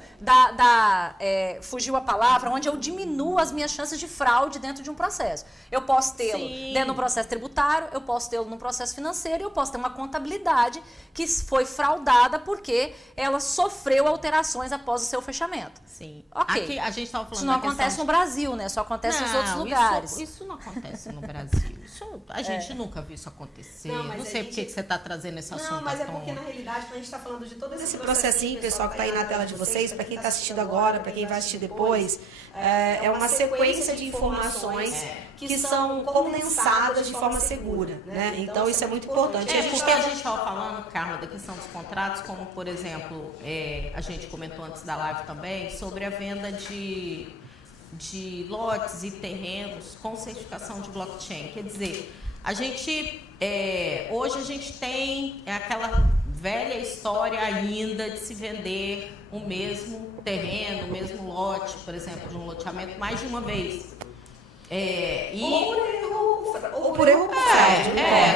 fugiu a palavra, onde eu diminuo as minhas chances de fraude dentro de um processo. Eu posso tê-lo Sim. dentro de um processo tributário, eu posso tê-lo num processo financeiro, eu posso ter uma contabilidade que foi fraudada porque ela sofreu alterações após o seu fechamento. Sim. Ok. Aqui a gente estava falando Isso não da questão acontece no Brasil, né? Só acontece nos outros lugares. Isso não acontece no Brasil. A gente nunca viu isso acontecer. Não, mas Não a sei gente- por que você está trazendo esse assunto. Não, mas é à tona. porque na realidade, quando a gente está falando de todo esse processinho, pessoal, que está aí na tela de vocês, para quem está assistindo agora, para quem vai assistir depois, é uma sequência de informações que são condensadas de forma segura, né? Então isso é muito importante. Porque a gente estava falando, Carla, da questão dos contratos, como, por exemplo, a gente comentou antes da live também, sobre a venda de lotes e terrenos com certificação de blockchain. Quer dizer, hoje a gente tem aquela velha história ainda de se vender o mesmo terreno, o mesmo lote, por exemplo, de um loteamento mais de uma vez. Ou por erro,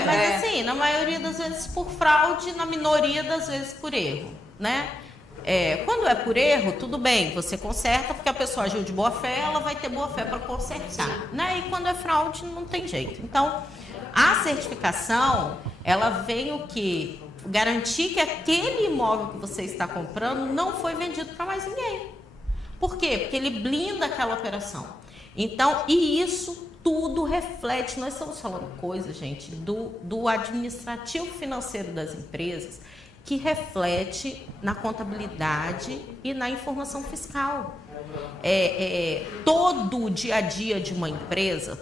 Mas assim, na maioria das vezes por fraude, na minoria das vezes por erro, né? Quando é por erro, tudo bem, você conserta, porque a pessoa agiu de boa fé, ela vai ter boa fé para consertar, né? E quando é fraude, não tem jeito. Então, a certificação, ela vem o quê? Garantir que aquele imóvel que você está comprando não foi vendido para mais ninguém. Por quê? Porque ele blinda aquela operação. Então, e isso tudo reflete, nós estamos falando coisas, gente, do administrativo financeiro das empresas, que reflete na contabilidade e na informação fiscal. Todo o dia a dia de uma empresa,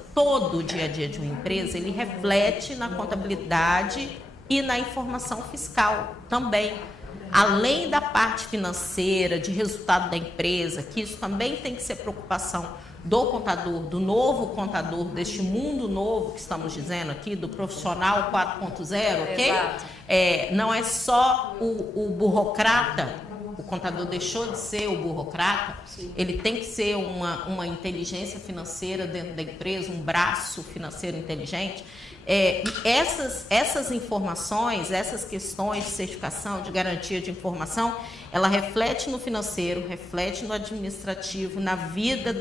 ele reflete na contabilidade e na informação fiscal também. Além da parte financeira, de resultado da empresa, que isso também tem que ser preocupação do contador, do novo contador, deste mundo novo que estamos dizendo aqui, do profissional 4.0, ok? Exato. Não é só o burocrata, o contador deixou de ser o burocrata, ele tem que ser uma inteligência financeira dentro da empresa, um braço financeiro inteligente. Essas informações, essas questões de certificação, de garantia de informação, ela reflete no financeiro, reflete no administrativo, na vida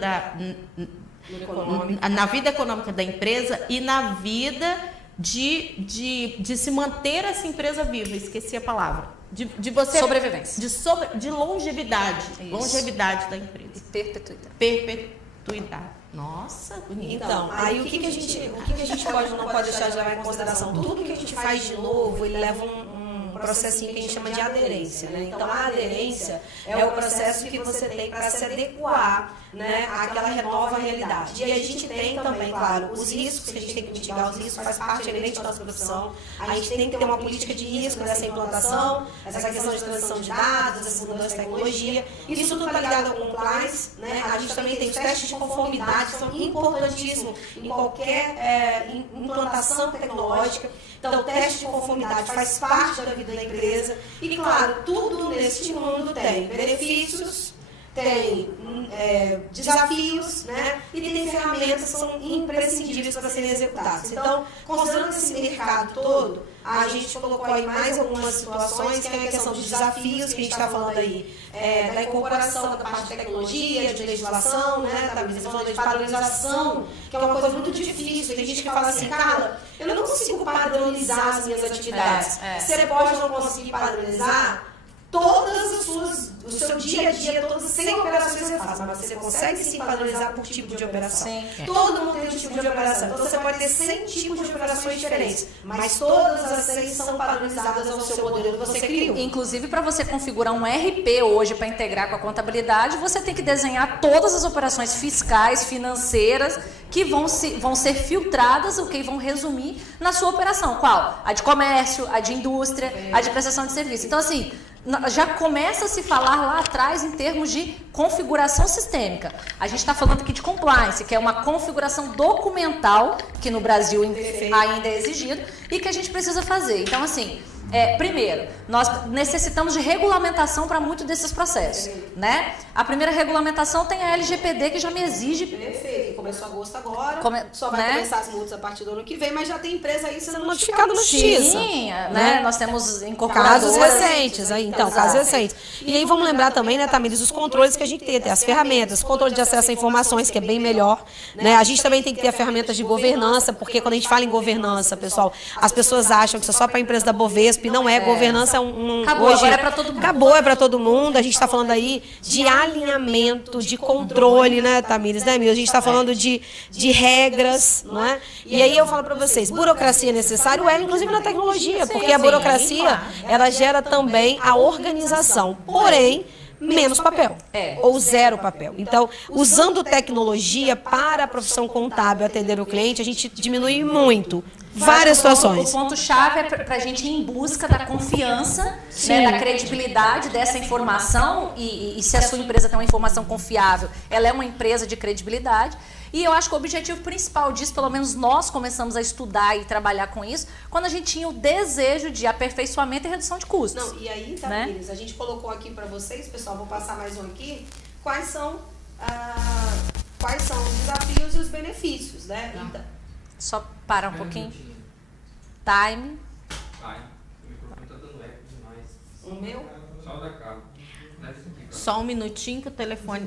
na vida econômica da empresa e na vida de se manter essa empresa viva. Esqueci a palavra. De você Sobrevivência. De longevidade. Isso. Longevidade da empresa. Perpetuidade. tua idade. Nossa, bonita. Então, aí o que a gente pode não pode deixar de levar em consideração? Tudo que a gente faz de novo, ele leva um processinho que a gente chama de aderência, né? Então, a aderência é o processo que você tem para se adequar, né, àquela nova realidade. E a gente tem também, claro, os riscos, que a gente tem que mitigar os riscos, faz parte inerente da nossa profissão. A gente tem que ter uma política de risco dessa implantação, essa questão de transição de dados, essa mudança de tecnologia. Isso tudo está ligado ao compliance, né? A gente também tem os testes de conformidade, que são importantíssimos em qualquer implantação tecnológica. Então, o teste de conformidade faz parte da vida da empresa. E, claro, tudo neste mundo tem benefícios, tem desafios, né? E tem ferramentas que são imprescindíveis para serem executadas. Então, considerando esse mercado todo, a gente colocou aí mais algumas situações, que é a questão dos desafios que a gente está falando aí, da incorporação da parte de tecnologia, de legislação, né? Tá falando de padronização, que é uma coisa muito difícil. Tem gente que fala assim, Carla, eu não consigo padronizar as minhas atividades. Você pode não conseguir padronizar o seu dia a dia, todas as 100 operações que você faz, mas você consegue sim padronizar por tipo de operação. Sim. Todo mundo tem um tipo de operação. Então você pode ter 100 tipos de operações diferentes, mas todas as 100 são padronizadas ao seu modelo que você criou. Inclusive, para você configurar um RP hoje para integrar com a contabilidade, você tem que desenhar todas as operações fiscais, financeiras, que vão ser filtradas, o que vão resumir na sua operação. Qual? A de comércio, a de indústria, a de prestação de serviço. Então, assim, já começa a se falar lá atrás em termos de configuração sistêmica. A gente está falando aqui de compliance, que é uma configuração documental, que no Brasil ainda é exigido, e que a gente precisa fazer. Então, assim, primeiro, nós necessitamos de regulamentação para muitos desses processos, né? A primeira regulamentação tem a LGPD, que já me exige... Perfeito, começou agosto agora, só vai né? começar as multas a partir do ano que vem, mas já tem empresa aí sendo notificada na justiça. Sim, né? Nós temos incorporadoras... Casos recentes aí, então, casos recentes. E aí vamos lembrar também, né, Tamires, os controles que a gente tem as ferramentas, controle de acesso a informações, que é bem melhor, né? A gente também tem que ter a ferramenta de governança, porque quando a gente fala em governança, pessoal, as pessoas acham que isso é só para a empresa da Bovespa, e não é. Governança Acabou, hoje, agora é para todo mundo. Acabou, é para todo mundo. A gente está falando aí de alinhamento, de controle, né, Tamires, né, Mil? A gente está falando de regras, não é? E aí eu falo para vocês, burocracia é necessário, inclusive na tecnologia, porque a burocracia, ela gera também a organização, porém, menos papel, ou zero papel. Então, usando tecnologia para a profissão contábil atender o cliente, a gente diminui muito. Várias situações. O ponto-chave é para a gente ir em busca da confiança, né, da credibilidade dessa informação, e se a sua empresa tem uma informação confiável, ela é uma empresa de credibilidade. E eu acho que o objetivo principal disso, pelo menos nós começamos a estudar e trabalhar com isso, quando a gente tinha o desejo de aperfeiçoamento e redução de custos. Não, e aí, Tamires, a gente colocou aqui para vocês, pessoal, vou passar mais um aqui, quais são os desafios e os benefícios, né? Então, só parar um pouquinho. Time. Ai, o microfone tá dando eco demais. O meu? Só o da Carla. Só um minutinho que o telefone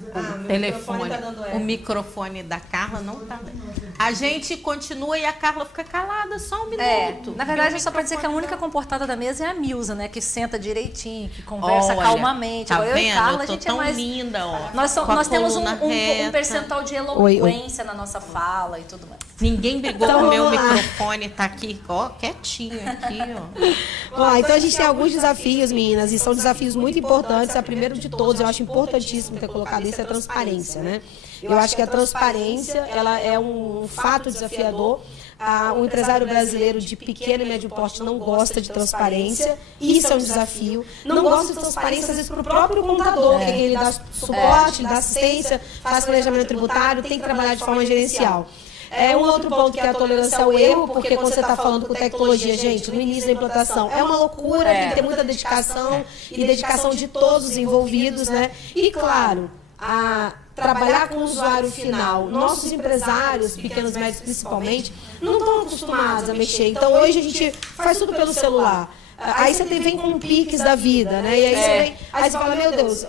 o microfone da Carla não tá bem. A gente continua e a Carla fica calada, só um minuto. Na verdade, é só para dizer que a única comportada da mesa é a Milza, né? Que senta direitinho, que conversa calmamente. Tá eu vendo? e Carla, Eu tô a gente tão é mais linda, ó. Nós temos um reta. percentual de eloquência na nossa fala e tudo mais. Ninguém brigou Então, com o meu vamos lá. microfone, tá aqui, ó, quietinho aqui, ó. Então a gente tem alguns desafios, meninas, e são desafios muito importantes. A primeiro de todos, eu acho importantíssimo ter colocado isso, é a transparência, né? Eu acho que a transparência, ela é um fato desafiador. O empresário brasileiro de pequeno e médio porte não gosta de transparência, isso é um desafio. Não gosta de transparência, às vezes, para o próprio contador, que ele dá suporte, dá assistência, faz planejamento tributário, tem que trabalhar de forma gerencial. Um outro ponto que é a tolerância ao erro, porque quando você está falando com tecnologia, gente, no início da implantação, é uma loucura, tem que ter muita dedicação e dedicação de todos os envolvidos, né? E, claro, trabalhar com o usuário final. Nossos empresários, pequenos e médios principalmente, não estão acostumados a mexer. Então, hoje a gente faz tudo pelo celular. Aí você vem com piques da vida, né? E aí você fala, meu Deus,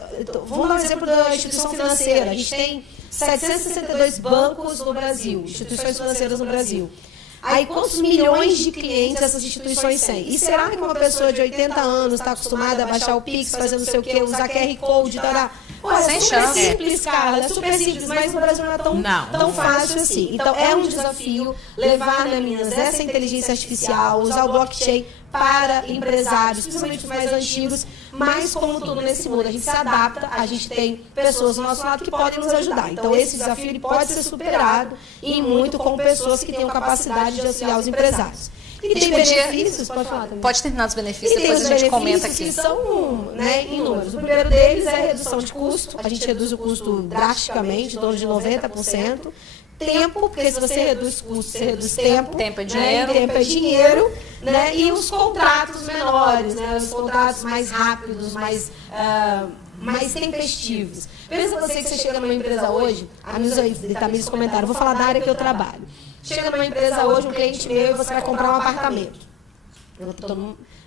vamos dar um exemplo da instituição financeira. A gente tem 762 bancos no Brasil, instituições financeiras no Brasil. Aí quantos milhões de clientes essas instituições têm? E será que uma pessoa de 80 anos está acostumada a baixar o Pix, fazer não sei o quê, usar QR Code, tará? Pô, é Sem super chance. simples, cara, é super simples, mas no Brasil não é tão fácil assim. Então é um desafio levar na Minas essa inteligência artificial, usar o blockchain para empresários, principalmente os mais antigos, mas como tudo nesse mundo, a gente se adapta, a gente tem pessoas do nosso lado que podem nos ajudar. Então esse desafio ele pode ser superado e muito com pessoas que tenham capacidade de auxiliar os empresários. E tem benefícios, pode falar também. Pode terminar os benefícios, E tem depois os a gente comenta benefícios aqui. que são, né, inúmeros. O primeiro deles é a redução de custo. A gente reduz o custo drasticamente, em torno de 90%. Tempo, porque se você reduz custo, você reduz tempo. Tempo é né, dinheiro. e tempo é dinheiro. Né, e os contratos menores, né, os contratos mais rápidos, mais tempestivos. Pensa você que você chega numa empresa hoje, amigos aí, Tamires comentaram, vou falar da área que eu trabalho. Chega numa empresa hoje, um cliente meu, e você vai comprar um apartamento.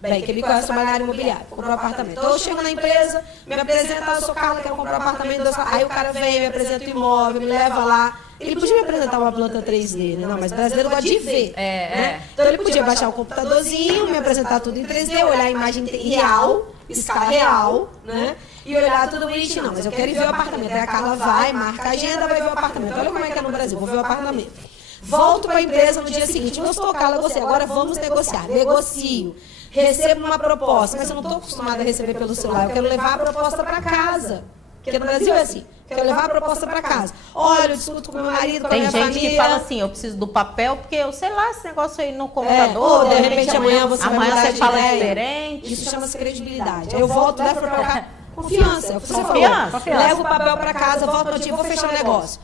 Bem, que ele conhece trabalhar na área imobiliária, comprou um apartamento. Então eu chego na empresa, me apresenta, eu sou Carla, quero comprar um apartamento. Aí o cara vem, me apresenta o imóvel, me leva lá. Ele podia me apresentar uma planta 3D, né? Não, mas o brasileiro gosta de ver. Né? Então ele podia baixar o computadorzinho, me apresentar tudo em 3D, olhar a imagem real, escala real, né? E olhar tudo bonitinho. Não, mas eu quero ir ver o apartamento. Aí a Carla vai, marca a agenda, vai ver o apartamento. Olha como é que é no Brasil, vou ver o apartamento. Volto para a empresa no dia seguinte, gostou, Carla, você, agora vamos negociar. Negocio. Recebo uma proposta, mas eu não estou acostumada a receber pelo celular, eu quero levar a proposta para casa. Porque no Brasil é assim, quero levar a proposta para casa. Olha, eu discuto com meu marido, com a Tem minha gente família. que fala assim, eu preciso do papel, porque eu sei lá, esse negócio aí no computador. Ou de repente amanhã você vai amanhã mudar você de fala ideia. diferente. Isso chama-se credibilidade. Aí eu volto, levo para cá. Confiança, é o que você falou. Confiança. Levo o papel para casa, volto para ti, vou fechar o negócio.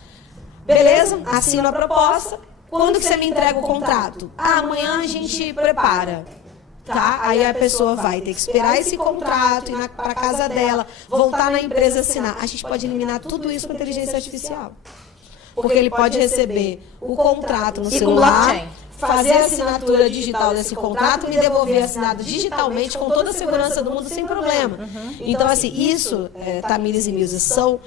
Beleza? Assino a proposta. Quando que você me entrega o contrato? Ah, amanhã a gente prepara. Tá? Aí a pessoa vai ter que esperar esse contrato, ir para a casa dela, voltar na empresa assinar. A gente pode eliminar tudo isso com inteligência artificial. Porque ele pode receber o contrato no E com celular, blockchain. fazer a assinatura digital desse contrato e devolver assinado digitalmente com toda a segurança do mundo sem problema. Então, assim, isso, Tamires e Milza, são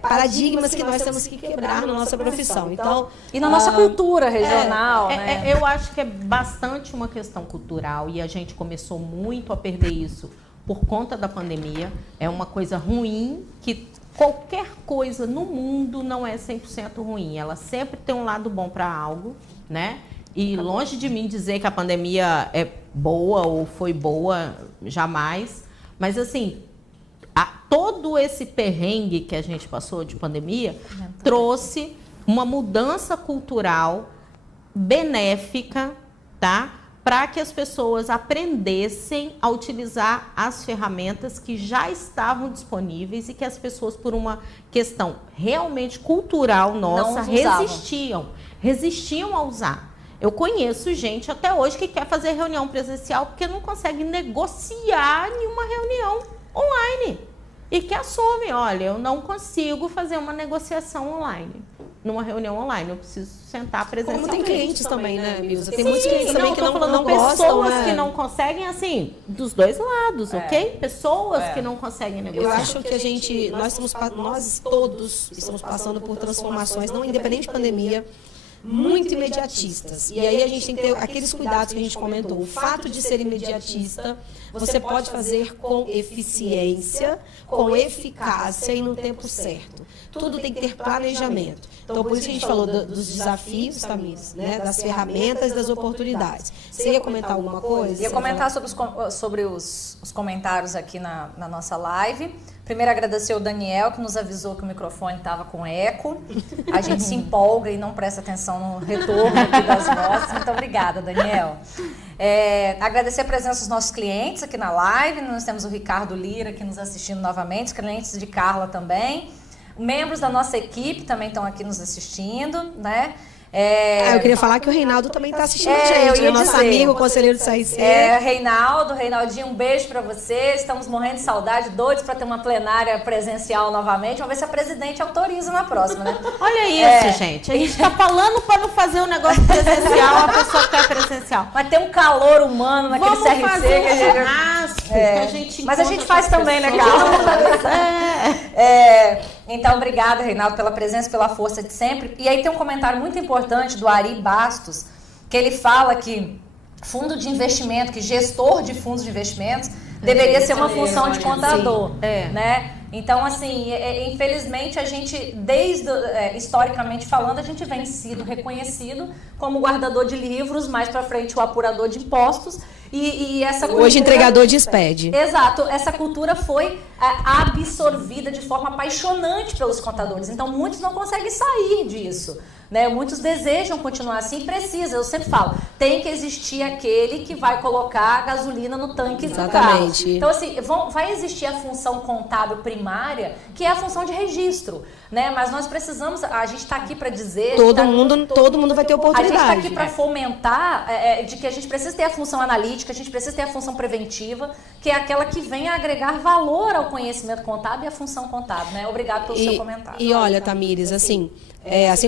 paradigmas que nós temos que quebrar na nossa profissão. Então, E na nossa cultura regional, né? Eu acho que é bastante uma questão cultural e a gente começou muito a perder isso por conta da pandemia. É uma coisa ruim que qualquer coisa no mundo não é 100% ruim. Ela sempre tem um lado bom para algo, né? E longe de mim dizer que a pandemia é boa ou foi boa, jamais. Mas, assim, todo esse perrengue que a gente passou de pandemia trouxe uma mudança cultural benéfica, tá? Para que as pessoas aprendessem a utilizar as ferramentas que já estavam disponíveis e que as pessoas, por uma questão realmente cultural nossa, resistiam a usar. Eu conheço gente até hoje que quer fazer reunião presencial porque não consegue negociar em uma reunião online. E que assume, olha, eu não consigo fazer uma negociação online, numa reunião online, eu preciso sentar presencialmente. como tem clientes também, né, Milza? Tem Sim, muitos clientes também que tô não falando gostam, pessoas né? que não conseguem, assim, dos dois lados, ok? Pessoas que não conseguem negociar. Eu acho que nós todos estamos passando por transformações, não independente de pandemia, muito imediatistas. E aí a gente tem que ter aqueles cuidados que a gente comentou. O fato de ser imediatista, você pode fazer com eficiência, com eficácia e no tempo certo. Tudo tem que ter planejamento. Então, por isso que a gente falou dos desafios, Tamires, né? Das ferramentas e das oportunidades. Você ia comentar alguma coisa? Ia comentar sobre os comentários aqui na nossa live. Primeiro, agradecer ao Daniel, que nos avisou que o microfone estava com eco. A gente se empolga e não presta atenção no retorno aqui das vozes. Muito obrigada, Daniel. Agradecer a presença dos nossos clientes aqui na live. Nós temos o Ricardo Lira aqui nos assistindo novamente, os clientes de Carla também. Membros da nossa equipe também estão aqui nos assistindo, né? Eu queria falar que o Reinaldo também está assistindo a eu gente, ia nosso dizer. amigo, conselheiro do CRC. Reinaldinho, um beijo pra você. Estamos morrendo de saudade, doidos pra ter uma plenária presencial novamente. Vamos ver se a presidente autoriza na próxima, né? Olha isso, gente. A gente tá falando para não fazer um negócio presencial, a pessoa quer presencial. Mas tem um calor humano naquele Vamos CRC fazer que a gente... churrasco, que a gente Mas a gente encontra faz com as também, né, pessoas. Carla? Então, obrigada, Reinaldo, pela presença, pela força de sempre. E aí tem um comentário muito importante do Ari Bastos, que ele fala que fundo de investimento, que gestor de fundos de investimentos deveria ser uma função de contador, né? Então, assim, infelizmente a gente, historicamente falando, a gente vem sido reconhecido como guardador de livros, mais para frente o apurador de impostos, e essa cultura... Hoje entregador de SPED. Exato, essa cultura foi absorvida de forma apaixonante pelos contadores, então muitos não conseguem sair disso. Né? Muitos desejam continuar assim e precisam. Eu sempre falo, tem que existir aquele que vai colocar gasolina no tanque do carro. Então, assim, vai existir a função contábil primária, que é a função de registro. Né? Mas nós precisamos, a gente está aqui para dizer... Todo mundo vai ter oportunidade. A gente está aqui para fomentar de que a gente precisa ter a função analítica, a gente precisa ter a função preventiva, que é aquela que vem a agregar valor ao conhecimento contábil e à função contábil. Né? Obrigado pelo seu comentário. E olha, Tamires, assim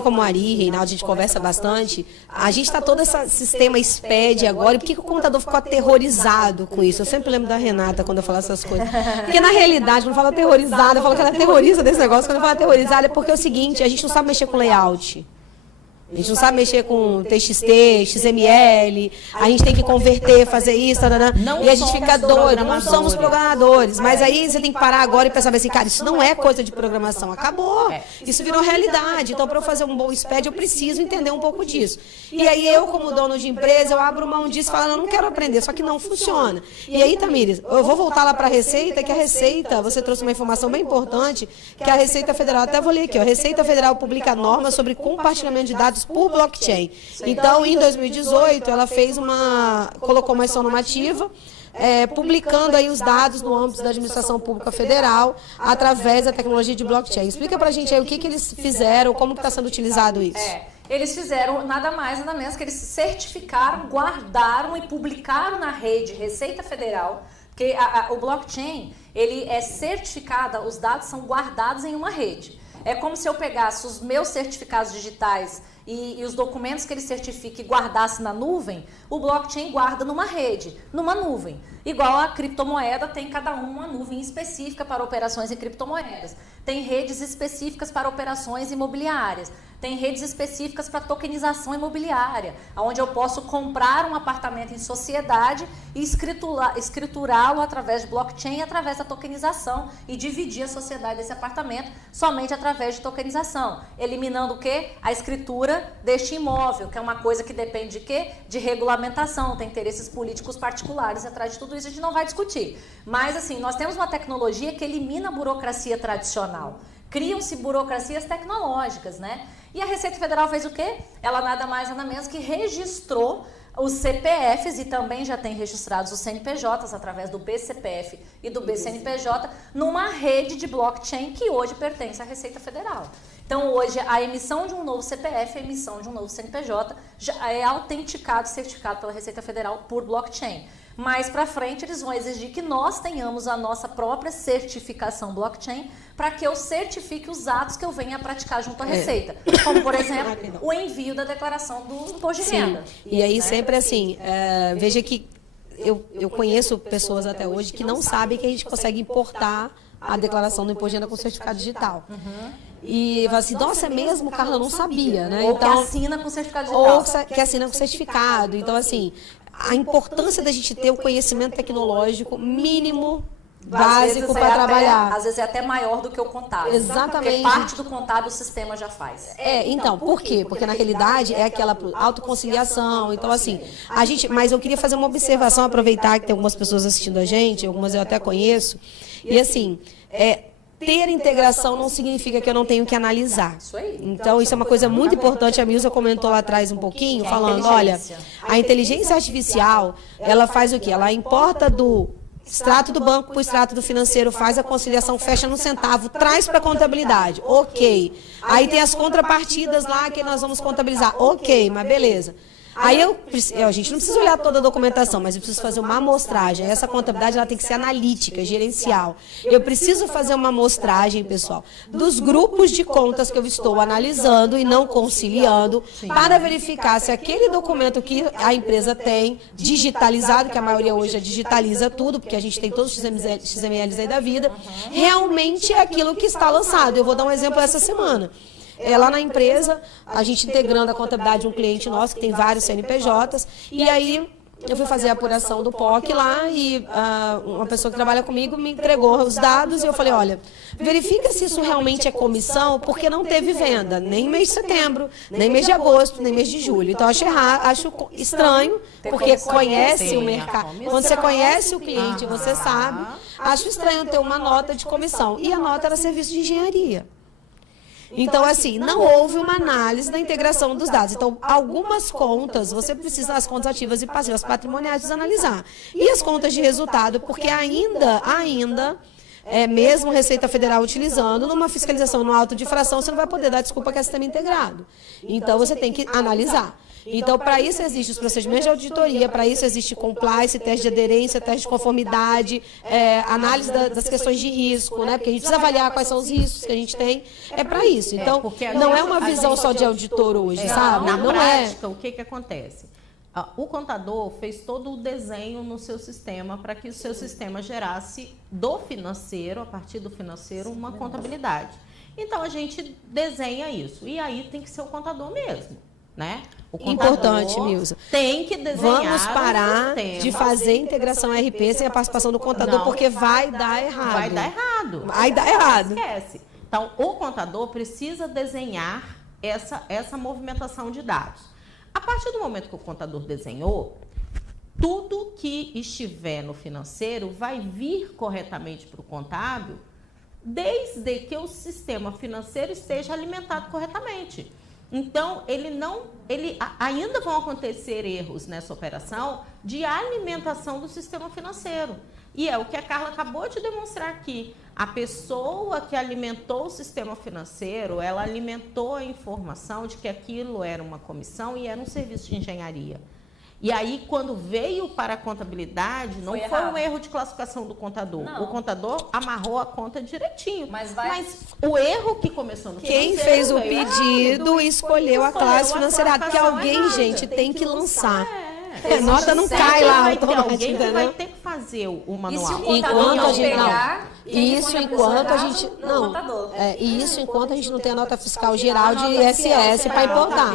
como a Ari, Reinaldo, a gente conversa bastante, a gente está todo esse sistema SPED agora, e por que o contador ficou aterrorizado com isso? Eu sempre lembro da Renata quando eu falo essas coisas. Porque na realidade, quando eu falo aterrorizada, eu falo que ela terroriza desse negócio. Quando eu falo aterrorizada é porque é o seguinte, a gente não sabe mexer com layout. A gente não sabe mexer com TXT, XML, a gente tem que converter, fazer isso, e a gente fica doido, não somos programadores. Mas aí você tem que parar agora e pensar assim, cara, isso não é coisa de programação, acabou. Isso virou realidade. Então, para eu fazer um bom SPED, eu preciso entender um pouco disso. E aí eu, como dono de empresa, eu abro mão disso e falo, eu não quero aprender, só que não funciona. E aí, Tamires, eu vou voltar lá para a Receita, que a Receita, você trouxe uma informação bem importante, que a Receita Federal, até vou ler aqui, a Receita Federal publica normas sobre compartilhamento de dados por blockchain. Então, em 2018, ela colocou uma ação normativa, publicando aí os dados no âmbito da administração pública federal através da tecnologia de blockchain. Explica pra gente aí o que eles fizeram, como que está sendo utilizado isso. Eles fizeram nada mais, nada menos que eles certificaram, guardaram e publicaram na rede Receita Federal, porque o blockchain, ele é certificado, os dados são guardados em uma rede. É como se eu pegasse os meus certificados digitais e os documentos que ele certifica e guardasse na nuvem, o blockchain guarda numa rede, numa nuvem. Igual a criptomoeda, tem cada uma nuvem específica para operações em criptomoedas. Tem redes específicas para operações imobiliárias. Tem redes específicas para tokenização imobiliária, onde eu posso comprar um apartamento em sociedade e escriturá-lo através de blockchain, através da tokenização, e dividir a sociedade desse apartamento somente através de tokenização, eliminando o quê? A escritura deste imóvel, que é uma coisa que depende de quê? De regulamentação, tem interesses políticos particulares atrás de tudo isso, a gente não vai discutir. Mas, assim, nós temos uma tecnologia que elimina a burocracia tradicional. Criam-se burocracias tecnológicas, né? E a Receita Federal fez o quê? Ela nada mais nada menos que registrou os CPFs e também já tem registrados os CNPJs através do BCPF e do BCNPJ numa rede de blockchain que hoje pertence à Receita Federal. Então, hoje, a emissão de um novo CPF, a emissão de um novo CNPJ já é autenticado, certificado pela Receita Federal por blockchain. Mais para frente, eles vão exigir que nós tenhamos a nossa própria certificação blockchain para que eu certifique os atos que eu venha a praticar junto à Receita. Como, por exemplo, o envio da declaração do imposto de renda. E aí, sempre assim, veja que eu conheço pessoas até hoje que não sabem que a gente consegue importar a declaração do imposto de renda com certificado digital. E fala assim, nossa, é mesmo, Carla, eu não sabia, né? Ou então, que assina com certificado digital. Ou que assina com certificado. Então, assim, a importância da gente ter o conhecimento tecnológico mínimo, básico para trabalhar. Às vezes é até maior do que o contábil. Exatamente. Porque parte do contábil o sistema já faz. Então, por quê? Porque na realidade é aquela autoconciliação. Então, assim, mas eu queria fazer uma observação, aproveitar que tem algumas pessoas assistindo a gente, algumas eu até conheço. E assim, ter integração não significa que eu não tenho que analisar. Então, isso é uma coisa muito importante. A Milza comentou lá atrás um pouquinho, falando, olha, a inteligência artificial, ela faz o quê? Ela importa do extrato do banco para o extrato do financeiro, faz a conciliação, fecha no centavo, traz para a contabilidade. Ok. Aí tem as contrapartidas lá que nós vamos contabilizar. Ok, mas beleza. Aí a gente não precisa olhar toda a documentação, mas eu preciso fazer uma amostragem. Essa contabilidade ela tem que ser analítica, gerencial. Eu preciso fazer uma amostragem, pessoal, dos grupos de contas que eu estou analisando e não conciliando, para verificar se aquele documento que a empresa tem digitalizado, que a maioria hoje digitaliza tudo, porque a gente tem todos os XMLs aí da vida, realmente é aquilo que está lançado. Eu vou dar um exemplo essa semana. lá na empresa, a gente integrando a contabilidade de um cliente nosso, que tem vários CNPJs, e aí eu fui fazer a apuração do POC lá e uma pessoa que trabalha comigo me entregou os dados e eu falei, olha, verifica se isso realmente é comissão, porque não teve venda, nem mês de setembro, nem mês de agosto, nem mês de julho. Então, acho estranho, porque conhece o mercado. Quando você conhece o cliente, você sabe, acho estranho ter uma nota de comissão. E a nota era serviço de engenharia. Então, assim, não houve uma análise da integração dos dados. Então, algumas contas, você precisa, as contas ativas e passivas patrimoniais, precisa analisar. E as contas de resultado, porque ainda, mesmo Receita Federal utilizando, numa fiscalização no auto de fração, você não vai poder dar desculpa que é sistema integrado. Então, você tem que analisar. Então, para isso existem os procedimentos de auditoria, para isso existe compliance, teste de aderência, teste de conformidade, análise das questões de risco, né? Porque a gente precisa avaliar quais são os riscos que a gente tem. É para isso. Então, não é uma visão só de auditor hoje, sabe? Na não prática, o que acontece? O contador fez todo o desenho no seu sistema para que o seu sistema gerasse do financeiro, a partir do financeiro, uma contabilidade. Então, a gente desenha isso. E aí tem que ser o contador mesmo. Né? O importante, Milza. Tem que desenhar. Vamos parar de fazer integração RP sem a participação do contador, porque vai dar errado. Vai dar errado. Vai dar errado. Esquece. Então, o contador precisa desenhar essa movimentação de dados. A partir do momento que o contador desenhou, tudo que estiver no financeiro vai vir corretamente para o contábil, desde que o sistema financeiro esteja alimentado corretamente. Então, ainda vão acontecer erros nessa operação de alimentação do sistema financeiro. E é o que a Carla acabou de demonstrar aqui. A pessoa que alimentou o sistema financeiro, ela alimentou a informação de que aquilo era uma comissão e era um serviço de engenharia. E aí, quando veio para a contabilidade, não foi um erro de classificação do contador. Não. O contador amarrou a conta direitinho. Mas o erro que começou no quem fez o pedido escolheu a classe financeira. Porque alguém, gente, tem que lançar. A nota não cai lá automaticamente. Alguém que vai ter que fazer o manual. E se o contador não pegar... Isso enquanto a gente enquanto a gente não tem a nota fiscal geral de ISS para importar.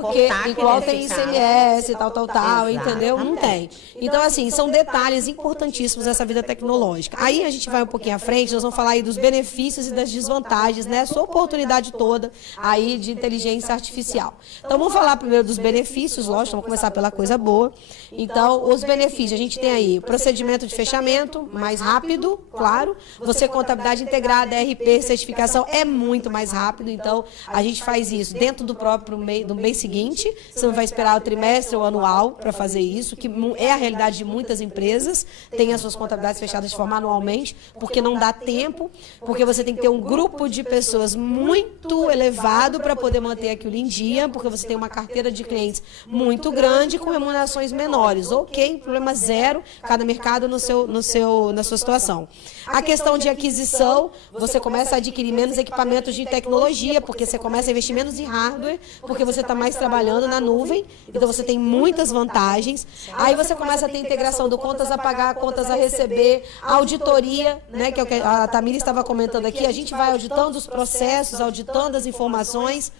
Porque igual tem ICMS, tal, entendeu? Não tem. Então, assim, são detalhes importantíssimos dessa vida tecnológica. Aí a gente vai um pouquinho à frente, nós vamos falar aí dos benefícios e das desvantagens, né? Essa oportunidade toda aí de inteligência artificial. Então, vamos falar primeiro dos benefícios, lógico, vamos começar pela coisa boa. Então, os benefícios, a gente tem aí procedimento de fechamento mais rápido, claro. Você, contabilidade integrada, RP, certificação, é muito mais rápido. Então, a gente faz isso dentro do próprio mês, do mês seguinte. Você não vai esperar o trimestre ou anual para fazer isso, que é a realidade de muitas empresas. Tem as suas contabilidades fechadas de forma anualmente, porque não dá tempo, porque você tem que ter um grupo de pessoas muito elevado para poder manter aquilo em dia, porque você tem uma carteira de clientes muito grande com remunerações menores. Ok, problema zero, cada mercado na sua situação. A questão de aquisição, você começa a adquirir menos equipamentos de tecnologia, porque você começa a investir menos em hardware, porque você está mais trabalhando na nuvem, então você tem muitas vantagens. Aí você começa a ter integração do contas a pagar, contas a receber, auditoria, né, que é o que a Tamires estava comentando aqui, a gente vai auditando os processos, auditando as informações.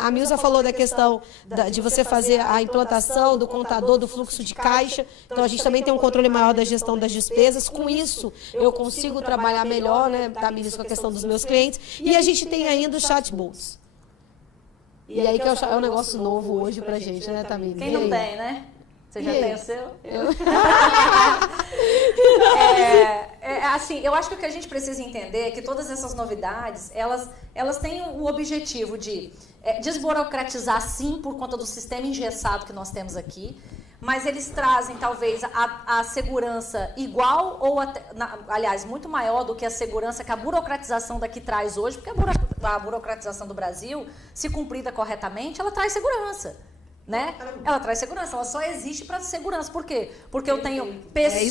A Milza falou da questão de você fazer a implantação do contador, do fluxo de caixa. Então, a gente também tem um controle maior da gestão das despesas. Com isso, eu consigo trabalhar melhor, né, Tamires, com a questão dos meus clientes. E a gente tem ainda os chatbots. E aí que é um negócio novo hoje pra gente, né, Tamires? Quem não tem, né? Você já tem o seu? Assim, eu acho que o que a gente precisa entender é que todas essas novidades, elas têm o objetivo de desburocratizar, sim, por conta do sistema engessado que nós temos aqui, mas eles trazem, talvez, a segurança igual ou, aliás, muito maior do que a segurança que a burocratização daqui traz hoje, porque a burocratização do Brasil, se cumprida corretamente, ela traz segurança. Né? Ela traz segurança, ela só existe para segurança. Por quê? Porque eu tenho pessoas,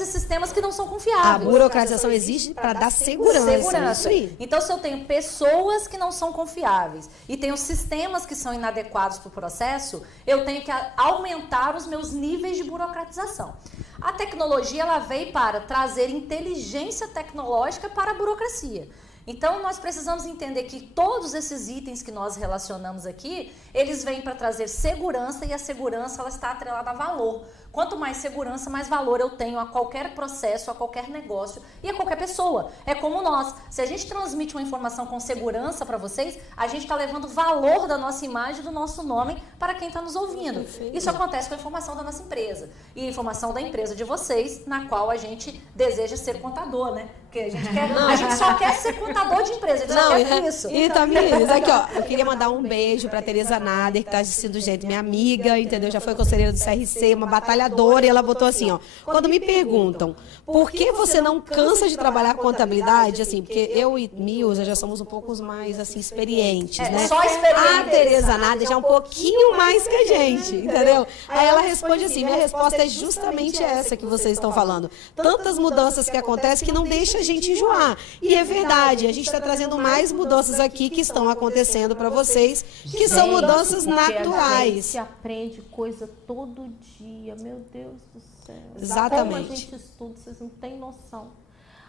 e sistemas que não são confiáveis. A burocratização existe para dar segurança. Isso aí. Então, se eu tenho pessoas que não são confiáveis e tenho sistemas que são inadequados para o processo, eu tenho que aumentar os meus níveis de burocratização. A tecnologia ela veio para trazer inteligência tecnológica para a burocracia. Então, nós precisamos entender que todos esses itens que nós relacionamos aqui, eles vêm para trazer segurança e a segurança ela está atrelada a valor. Quanto mais segurança, mais valor eu tenho a qualquer processo, a qualquer negócio e a qualquer pessoa. É como nós. Se a gente transmite uma informação com segurança para vocês, a gente está levando valor da nossa imagem, do nosso nome para quem está nos ouvindo. Perfeito. Isso acontece com a informação da nossa empresa. E a informação da empresa de vocês, na qual a gente deseja ser contador, né? Porque a gente só quer ser contador de empresa, a gente só quer isso. E Tamires, aqui ó, eu queria mandar um beijo pra Tereza Nader, que tá assistindo gente, minha amiga, entendeu? Já foi conselheira do CRC, uma batalhadora, e ela botou assim, ó, quando me perguntam por que você não cansa de trabalhar com contabilidade, assim, porque eu e Milza já somos um pouco mais, assim, experientes, né? Só experientes. A Tereza Nader já é um pouquinho mais que a gente, entendeu? Aí ela responde assim, minha resposta é justamente essa que vocês estão falando. Tantas mudanças que acontecem que não deixa a gente enjoar. E é verdade, a gente está trazendo mais mudanças aqui que estão acontecendo para vocês, que são mudanças A naturais. gente aprende coisa todo dia, meu Deus do céu. Exatamente. Como a gente estuda, vocês não têm noção.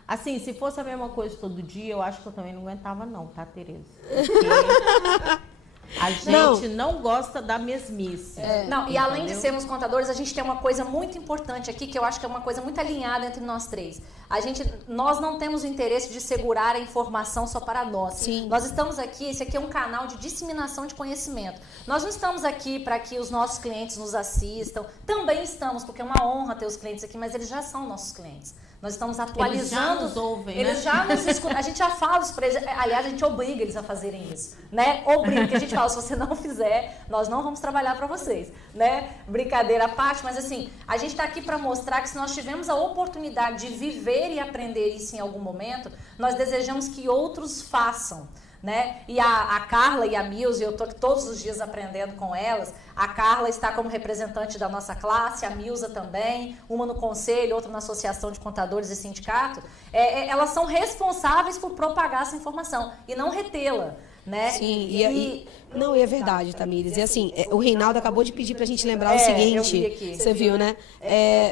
Assim, se fosse a mesma coisa todo dia, eu acho que eu também não aguentava não, tá, Tereza? Porque a gente não gosta da mesmice. Não, e além de entendeu? sermos contadores, a gente tem uma coisa muito importante aqui, que eu acho que é uma coisa muito alinhada entre nós três. Nós não temos o interesse de segurar a informação só para nós. Sim. Nós estamos aqui, esse aqui é um canal de disseminação de conhecimento. Nós não estamos aqui para que os nossos clientes nos assistam. Também estamos, porque é uma honra ter os clientes aqui, mas eles já são nossos clientes. Nós estamos atualizando. Eles já nos ouvem, Eles né? já nos escutam. A gente já fala isso para eles. Aliás, a gente obriga eles a fazerem isso, né? Obriga, porque a gente fala, se você não fizer, nós não vamos trabalhar para vocês, né? Brincadeira à parte, mas assim, a gente está aqui para mostrar que se nós tivemos a oportunidade de viver e aprender isso em algum momento, nós desejamos que outros façam. Né? E a Carla e a Milza, eu estou todos os dias aprendendo com elas. A Carla está como representante da nossa classe, a Milza também, uma no conselho, outra na associação de contadores e sindicato. Elas são responsáveis por propagar essa informação e não retê-la. Né? Sim, não, é verdade, Tamires. E assim, o Reinaldo acabou de pedir pra gente lembrar o eu vi seguinte, aqui. você viu, né?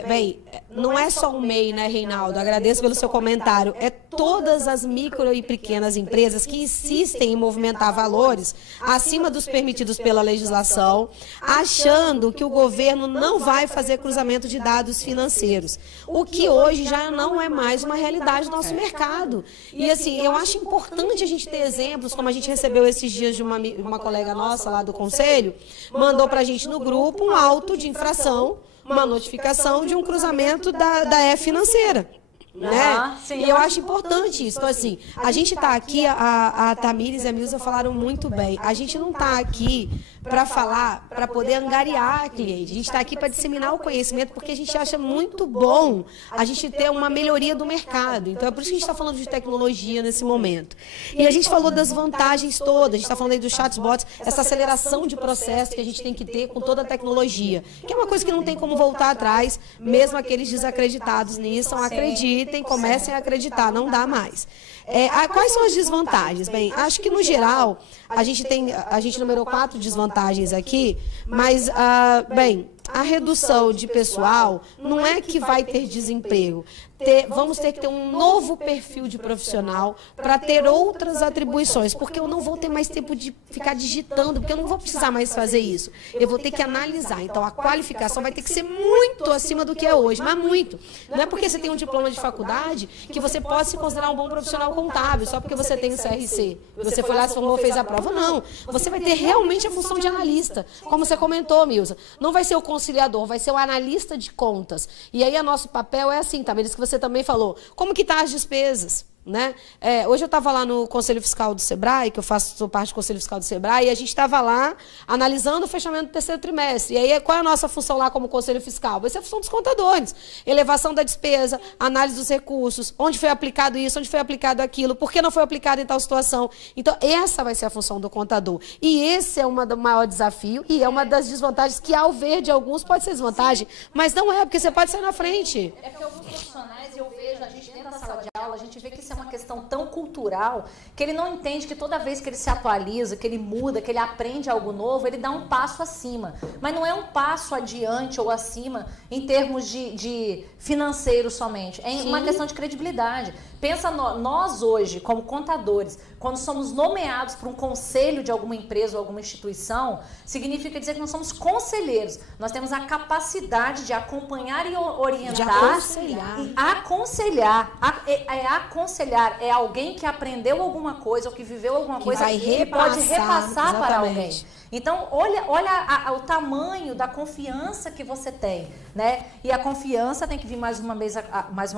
Bem, não é só o MEI, né, Reinaldo? Agradeço pelo seu comentário. É todas as micro e pequenas empresas que insistem em movimentar valores acima dos permitidos pela legislação, achando que o governo não vai fazer cruzamento de dados financeiros, o que hoje já não é mais uma realidade do nosso mercado. E assim, eu acho importante a gente ter exemplos, como a gente recebeu esses dias de uma colega nossa lá do conselho, mandou pra gente no grupo um auto de infração, uma notificação de um cruzamento da financeira. Né? Sim. E eu acho importante isso. Então, assim, a gente está aqui, a Tamires e a Milza falaram muito bem. A gente não está aqui para falar, para poder angariar cliente. A gente está aqui para disseminar o conhecimento, porque a gente acha muito bom a gente ter uma melhoria do mercado. Então, é por isso que a gente está falando de tecnologia nesse momento. E a gente falou das vantagens todas. A gente está falando aí dos chatbots, essa aceleração de processo que a gente tem que ter com toda a tecnologia, que é uma coisa que não tem como voltar atrás, mesmo aqueles desacreditados nisso, acreditem, comecem a acreditar, não dá mais. Quais são as desvantagens? Bem, acho que no geral, a gente numerou 4 desvantagens aqui, mas, bem, a redução de pessoal não é que vai ter desemprego. Vamos ter que ter um novo perfil de profissional para ter outras atribuições, porque eu não vou ter mais tempo de ficar digitando, porque eu não vou precisar mais fazer isso. Eu vou ter que analisar. Então, a qualificação vai ter que ser muito acima do que é hoje, mas muito. Não é porque você tem um diploma de faculdade que você pode se considerar um bom profissional contábil, só porque você tem o CRC. Você foi lá, se formou, fez a prova. Não. Você vai ter realmente a função de analista. Como você comentou, Milza. Não vai ser o conciliador, vai ser o analista de contas. E aí, o nosso papel é assim, Tamires, que você também falou. Como que tá as despesas? Né? Hoje eu estava lá no Conselho Fiscal do Sebrae, que sou parte do Conselho Fiscal do Sebrae, e a gente estava lá analisando o fechamento do terceiro trimestre. E aí, qual é a nossa função lá como Conselho Fiscal? Vai ser a função dos contadores. Elevação da despesa, análise dos recursos, onde foi aplicado isso, onde foi aplicado aquilo, por que não foi aplicado em tal situação. Então, essa vai ser a função do contador. E esse é do maior desafio, e é uma das desvantagens que, ao ver de alguns, pode ser desvantagem, mas não é, porque você pode sair na frente. É porque alguns profissionais, eu vejo a gente dentro da sala de aula, a gente vê que isso é uma questão tão cultural que ele não entende que toda vez que ele se atualiza, que ele muda, que ele aprende algo novo, ele dá um passo acima. Mas não é um passo adiante ou acima em termos de financeiro somente. É uma questão de credibilidade. Pensa nós hoje, como contadores, quando somos nomeados para um conselho de alguma empresa ou alguma instituição, significa dizer que nós somos conselheiros. Nós temos a capacidade de acompanhar e orientar. De aconselhar. E aconselhar. Aconselhar é alguém que aprendeu alguma coisa ou que viveu alguma coisa vai e pode repassar para alguém. exatamente. Então, olha o tamanho da confiança que você tem, né? E a confiança tem que vir mais uma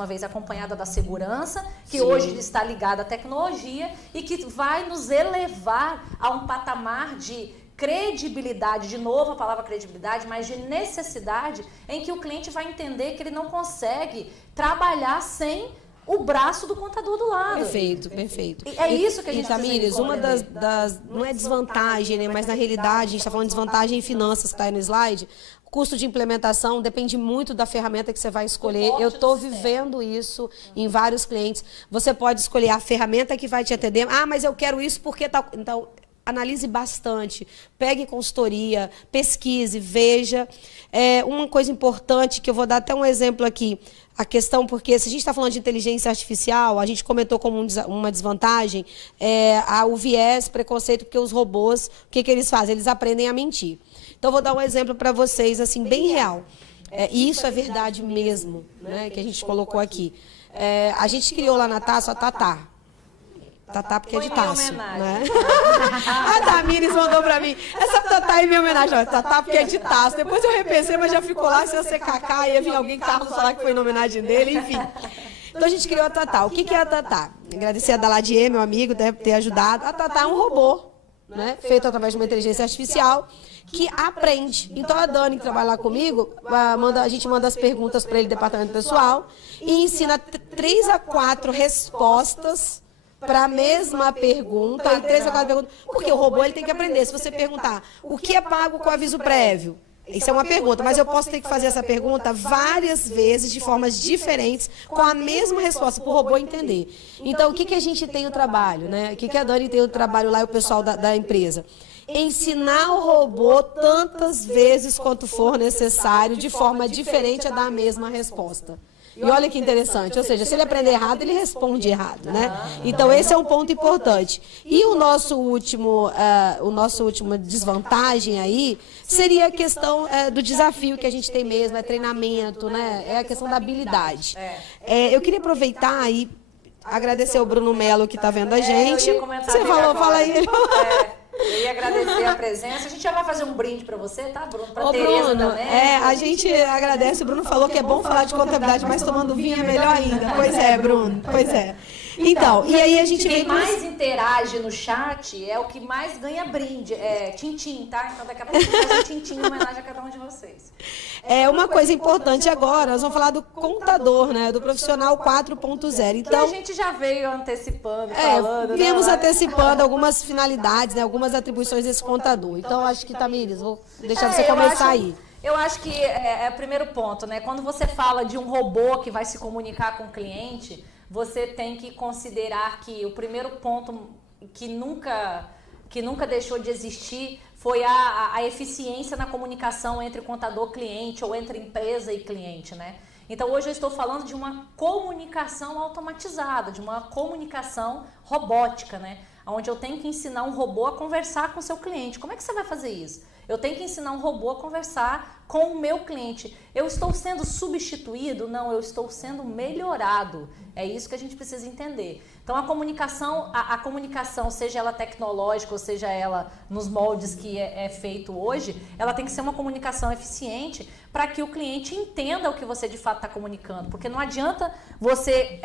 vez acompanhada da segurança, que hoje está ligada à tecnologia e que vai nos elevar a um patamar de credibilidade, de novo a palavra credibilidade, mas de necessidade, em que o cliente vai entender que ele não consegue trabalhar sem o braço do contador do lado. Perfeito, perfeito. É isso que a gente Tamires, uma das não é desvantagem, né, mas na realidade a gente está falando de desvantagem em finanças, que está aí no slide. O custo de implementação depende muito da ferramenta que você vai escolher. Eu estou vivendo isso em vários clientes. Você pode escolher a ferramenta que vai te atender. Ah, mas eu quero isso porque tal. Então, analise bastante, pegue consultoria, pesquise, veja. Uma coisa importante, que eu vou dar até um exemplo aqui, a questão, porque se a gente está falando de inteligência artificial, a gente comentou como uma desvantagem o viés, preconceito, porque os robôs, o que eles fazem? Eles aprendem a mentir. Então, eu vou dar um exemplo para vocês, assim, bem real. E isso é verdade mesmo, né, que a gente colocou aqui. A gente criou lá na Tasso a Tatá. Tatá porque é de Tasso, né? A Tamires mandou pra mim, essa Tatá é minha homenagem. Não, Tatá porque é de Tasso. Depois eu repensei, mas já ficou lá, se eu ser Cacá, ia vir alguém que tava falar que foi em homenagem dele, enfim. Então a gente criou a Tatá. O que é a Tatá? Agradecer a Daladier, meu amigo, deve ter ajudado. A Tatá é um robô, né, feito através de uma inteligência artificial que aprende. Então a Dani, que trabalha lá comigo, a gente manda as perguntas para ele, departamento pessoal, e ensina 3 a 4 respostas para a mesma pergunta, e 3 a 4 perguntas, porque o robô ele tem que aprender. Se você perguntar o que é pago com aviso prévio, isso é uma pergunta, mas eu posso ter que fazer essa pergunta várias vezes, de formas diferentes, com a mesma resposta, para o robô entender. Então, o que a gente tem o trabalho, né? O que a Dani tem o trabalho lá e o pessoal da empresa? Ensinar o robô tantas vezes quanto for necessário, de forma diferente, a dar a mesma resposta. E olha que interessante, ou seja, se ele aprender errado, ele responde errado, né? Então, esse é um ponto importante. E o nosso último desvantagem aí seria a questão do desafio que a gente tem mesmo, treinamento, né? É a questão da habilidade. Eu queria aproveitar e agradecer o Bruno Melo, que está vendo a gente. Você falou, fala aí. Eu ia agradecer a presença. A gente já vai fazer um brinde para você, tá, Bruno? Para Tereza Bruno, também. A gente agradece. O Bruno falou que é bom falar de contabilidade, mas tomando vinho é melhor ainda. Pois é, Bruno. Pois é. Então, e aí a gente quem mais interage no chat é o que mais ganha brinde. É tintim, tá? Então daqui a pouco a gente faz um tintim em homenagem a cada um de vocês. Uma coisa importante agora, nós vamos falar do contador, né? Do profissional 4.0. Então, que a gente já veio antecipando, falando. Viemos antecipando algumas finalidades, né? Algumas atribuições desse contador. Então, acho que, Tamires, vou deixar você começar aí. Eu acho que é o primeiro ponto, né? Quando você fala de um robô que vai se comunicar com o cliente, você tem que considerar que o primeiro ponto que nunca deixou de existir foi a eficiência na comunicação entre contador-cliente ou entre empresa e cliente, né? Então, hoje eu estou falando de uma comunicação automatizada, de uma comunicação robótica, né? Onde eu tenho que ensinar um robô a conversar com o seu cliente. Como é que você vai fazer isso? Eu tenho que ensinar um robô a conversar com o meu cliente. Eu estou sendo substituído? Não, eu estou sendo melhorado. É isso que a gente precisa entender. Então, a comunicação, seja ela tecnológica ou seja ela nos moldes que é feito hoje, ela tem que ser uma comunicação eficiente para que o cliente entenda o que você de fato está comunicando. Porque não adianta você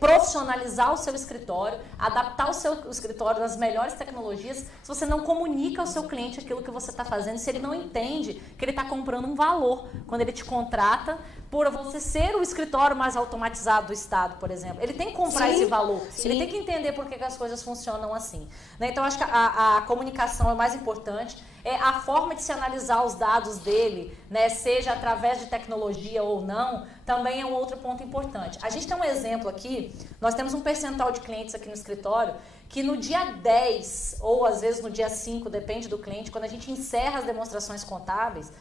profissionalizar o seu escritório, adaptar o seu escritório nas melhores tecnologias, se você não comunica ao seu cliente aquilo que você você está fazendo se ele não entende que ele está comprando um valor quando ele te contrata por você ser o escritório mais automatizado do Estado, por exemplo. Ele tem que comprar esse valor, ele tem que entender por que as coisas funcionam assim. Né? Então, acho que a comunicação é o mais importante, é a forma de se analisar os dados dele, né, seja através de tecnologia ou não, também é um outro ponto importante. A gente tem um exemplo aqui, nós temos um percentual de clientes aqui no escritório que no dia 10, ou às vezes no dia 5, depende do cliente, quando a gente encerra as demonstrações contábeis,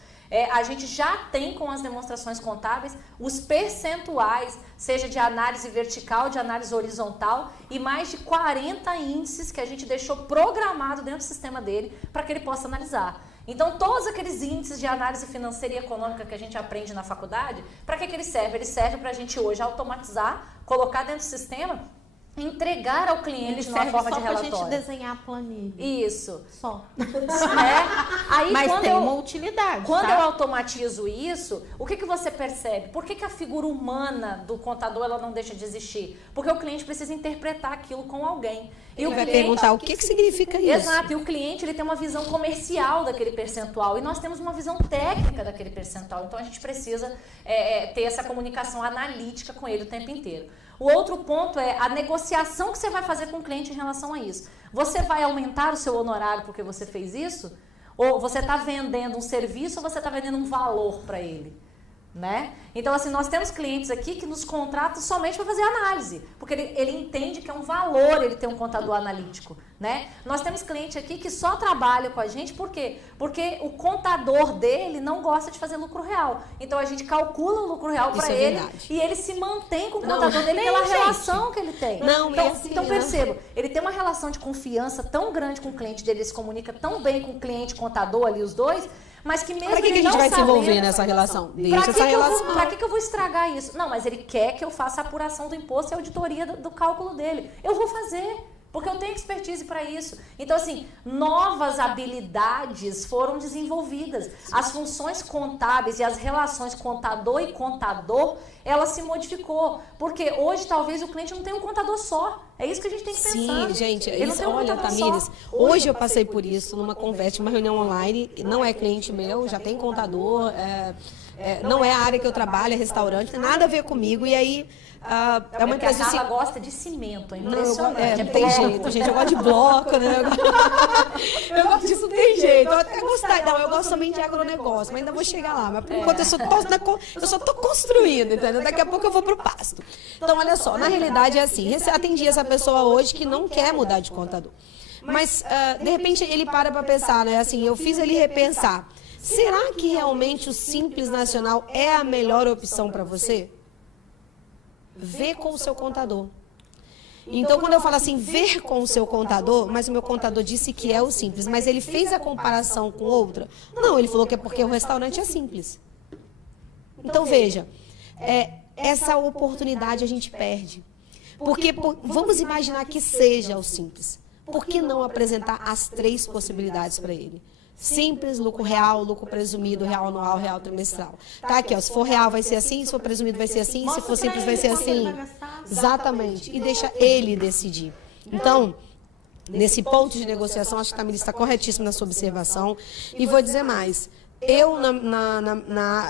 a gente já tem com as demonstrações contábeis os percentuais, seja de análise vertical, de análise horizontal, e mais de 40 índices que a gente deixou programado dentro do sistema dele para que ele possa analisar. Então, todos aqueles índices de análise financeira e econômica que a gente aprende na faculdade, para que ele serve? Ele serve para a gente hoje automatizar, colocar dentro do sistema, entregar ao cliente numa forma de relatório. Só pra gente desenhar a planilha. Isso. Só. Aí, mas tem uma utilidade, quando tá? eu automatizo isso, o que você percebe? Por que a figura humana do contador ela não deixa de existir? Porque o cliente precisa interpretar aquilo com alguém. E ele vai perguntar o que significa isso. Exato, e o cliente ele tem uma visão comercial daquele percentual e nós temos uma visão técnica daquele percentual. Então a gente precisa ter essa comunicação analítica com ele o tempo inteiro. O outro ponto é a negociação que você vai fazer com o cliente em relação a isso. Você vai aumentar o seu honorário porque você fez isso? Ou você está vendendo um serviço ou você está vendendo um valor para ele? Né? Então, assim, nós temos clientes aqui que nos contratam somente para fazer análise, porque ele entende que é um valor ele ter um contador analítico, né? Nós temos cliente aqui que só trabalha com a gente, por quê? Porque o contador dele não gosta de fazer lucro real. Então, a gente calcula o lucro real para ele e ele se mantém com o contador dele pela relação que ele tem. Então, perceba, ele tem uma relação de confiança tão grande com o cliente dele, ele se comunica tão bem com o cliente contador ali, os dois, mas que mesmo pra que a gente vai se envolver nessa relação? Deixa essa relação. Pra que eu vou estragar isso? Não, mas ele quer que eu faça a apuração do imposto e a auditoria do cálculo dele. Eu vou fazer, porque eu tenho expertise para isso. Então, assim, novas habilidades foram desenvolvidas. As funções contábeis e as relações contador e contador, ela se modificou. Porque hoje, talvez, o cliente não tenha um contador só. É isso que a gente tem que pensar. Sim, gente, olha, Tamires, hoje eu passei por isso numa conversa, uma reunião online, não é cliente meu, já tem contador, não é a área que eu trabalho, é restaurante, tem nada a ver comigo, e aí é uma empresa de... Ela gosta de cimento, é impressionante. Não tem jeito, gente, eu gosto de bloco, né? Eu gosto disso, tem jeito, eu até gostar, não, eu gosto somente de agronegócio, mas ainda vou chegar lá, mas por enquanto eu só tô construindo, entendeu? Daqui a pouco eu vou pro pasto. Então, olha só, na realidade é assim, atendi essa pessoa hoje que não quer mudar de contador. Mas, de repente, ele para pensar, né? Assim, eu fiz ele repensar. Será que realmente o Simples Nacional é a melhor opção para você? Vê com o seu contador. Então, quando eu falo assim, ver com o seu contador, mas o meu contador disse que é o Simples, mas ele fez a comparação com outra? Não, ele falou que é porque o restaurante é simples. Então, veja, essa oportunidade a gente perde. Porque, vamos imaginar que seja o Simples. Por que não apresentar as 3 possibilidades para ele? Simples, lucro real, lucro presumido, real anual, real trimestral. Tá aqui, ó, se for real vai ser assim, se for presumido vai ser assim, se for simples vai ser assim. Exatamente. E deixa ele decidir. Então, nesse ponto de negociação, acho que a Tamires está corretíssima na sua observação. E vou dizer mais. Eu,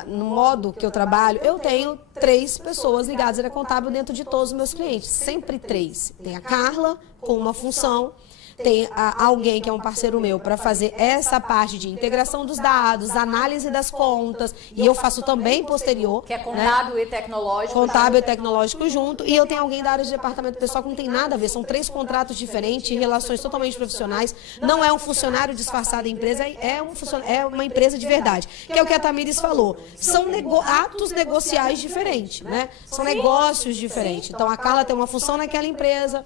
no modo que eu trabalho, eu tenho 3 pessoas ligadas à área contábil dentro de todos os meus clientes. Sempre 3. Tem a Carla, com uma função. Tem alguém que é um parceiro meu para fazer essa parte de integração dos dados, análise das contas, e eu faço também posterior. Que é contábil, né? E tecnológico. Contábil e tecnológico junto. E eu tenho alguém da área de departamento pessoal que não tem nada a ver. São 3 contratos diferentes, relações totalmente profissionais. Não é um funcionário disfarçado da empresa, é uma empresa de verdade. Que é o que a Tamires falou. São atos negociais diferentes, né? São negócios diferentes. Então a Carla tem uma função naquela empresa,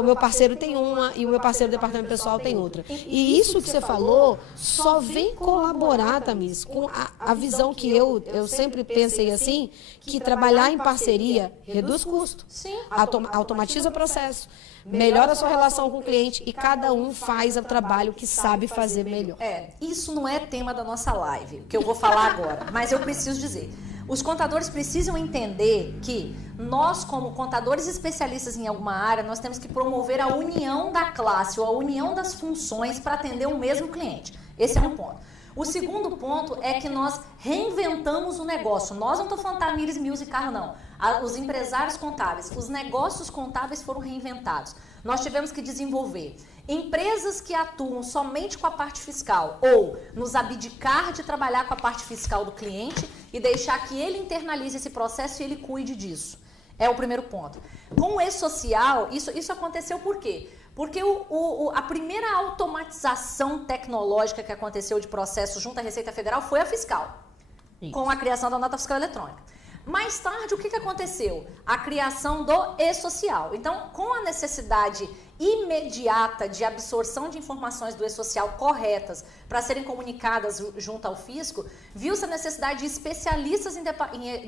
o meu parceiro tem uma e o meu parceiro do departamento pessoal tem outra. E isso que você falou só vem colaborar, Tamires, com a visão que eu sempre pensei assim, que trabalhar em parceria reduz custo, automatiza o processo, melhora a sua relação com o cliente e cada um faz o trabalho que sabe fazer melhor. Isso não é tema da nossa live, que eu vou falar agora, mas eu preciso dizer. Os contadores precisam entender que nós, como contadores especialistas em alguma área, nós temos que promover a união da classe ou a união das funções para atender o mesmo cliente. Esse é um ponto. O segundo ponto é que nós reinventamos o negócio. Nós não estamos falando Tamires, Mills e Carro, não. Os empresários contábeis, os negócios contábeis foram reinventados. Nós tivemos que desenvolver empresas que atuam somente com a parte fiscal ou nos abdicar de trabalhar com a parte fiscal do cliente e deixar que ele internalize esse processo e ele cuide disso. É o primeiro ponto. Com o e-social, isso aconteceu por quê? Porque a primeira automatização tecnológica que aconteceu de processo junto à Receita Federal foi a fiscal, com a criação da nota fiscal eletrônica. Mais tarde, o que aconteceu? A criação do e-social. Então, com a necessidade imediata de absorção de informações do e-social corretas para serem comunicadas junto ao fisco, viu-se a necessidade de especialistas em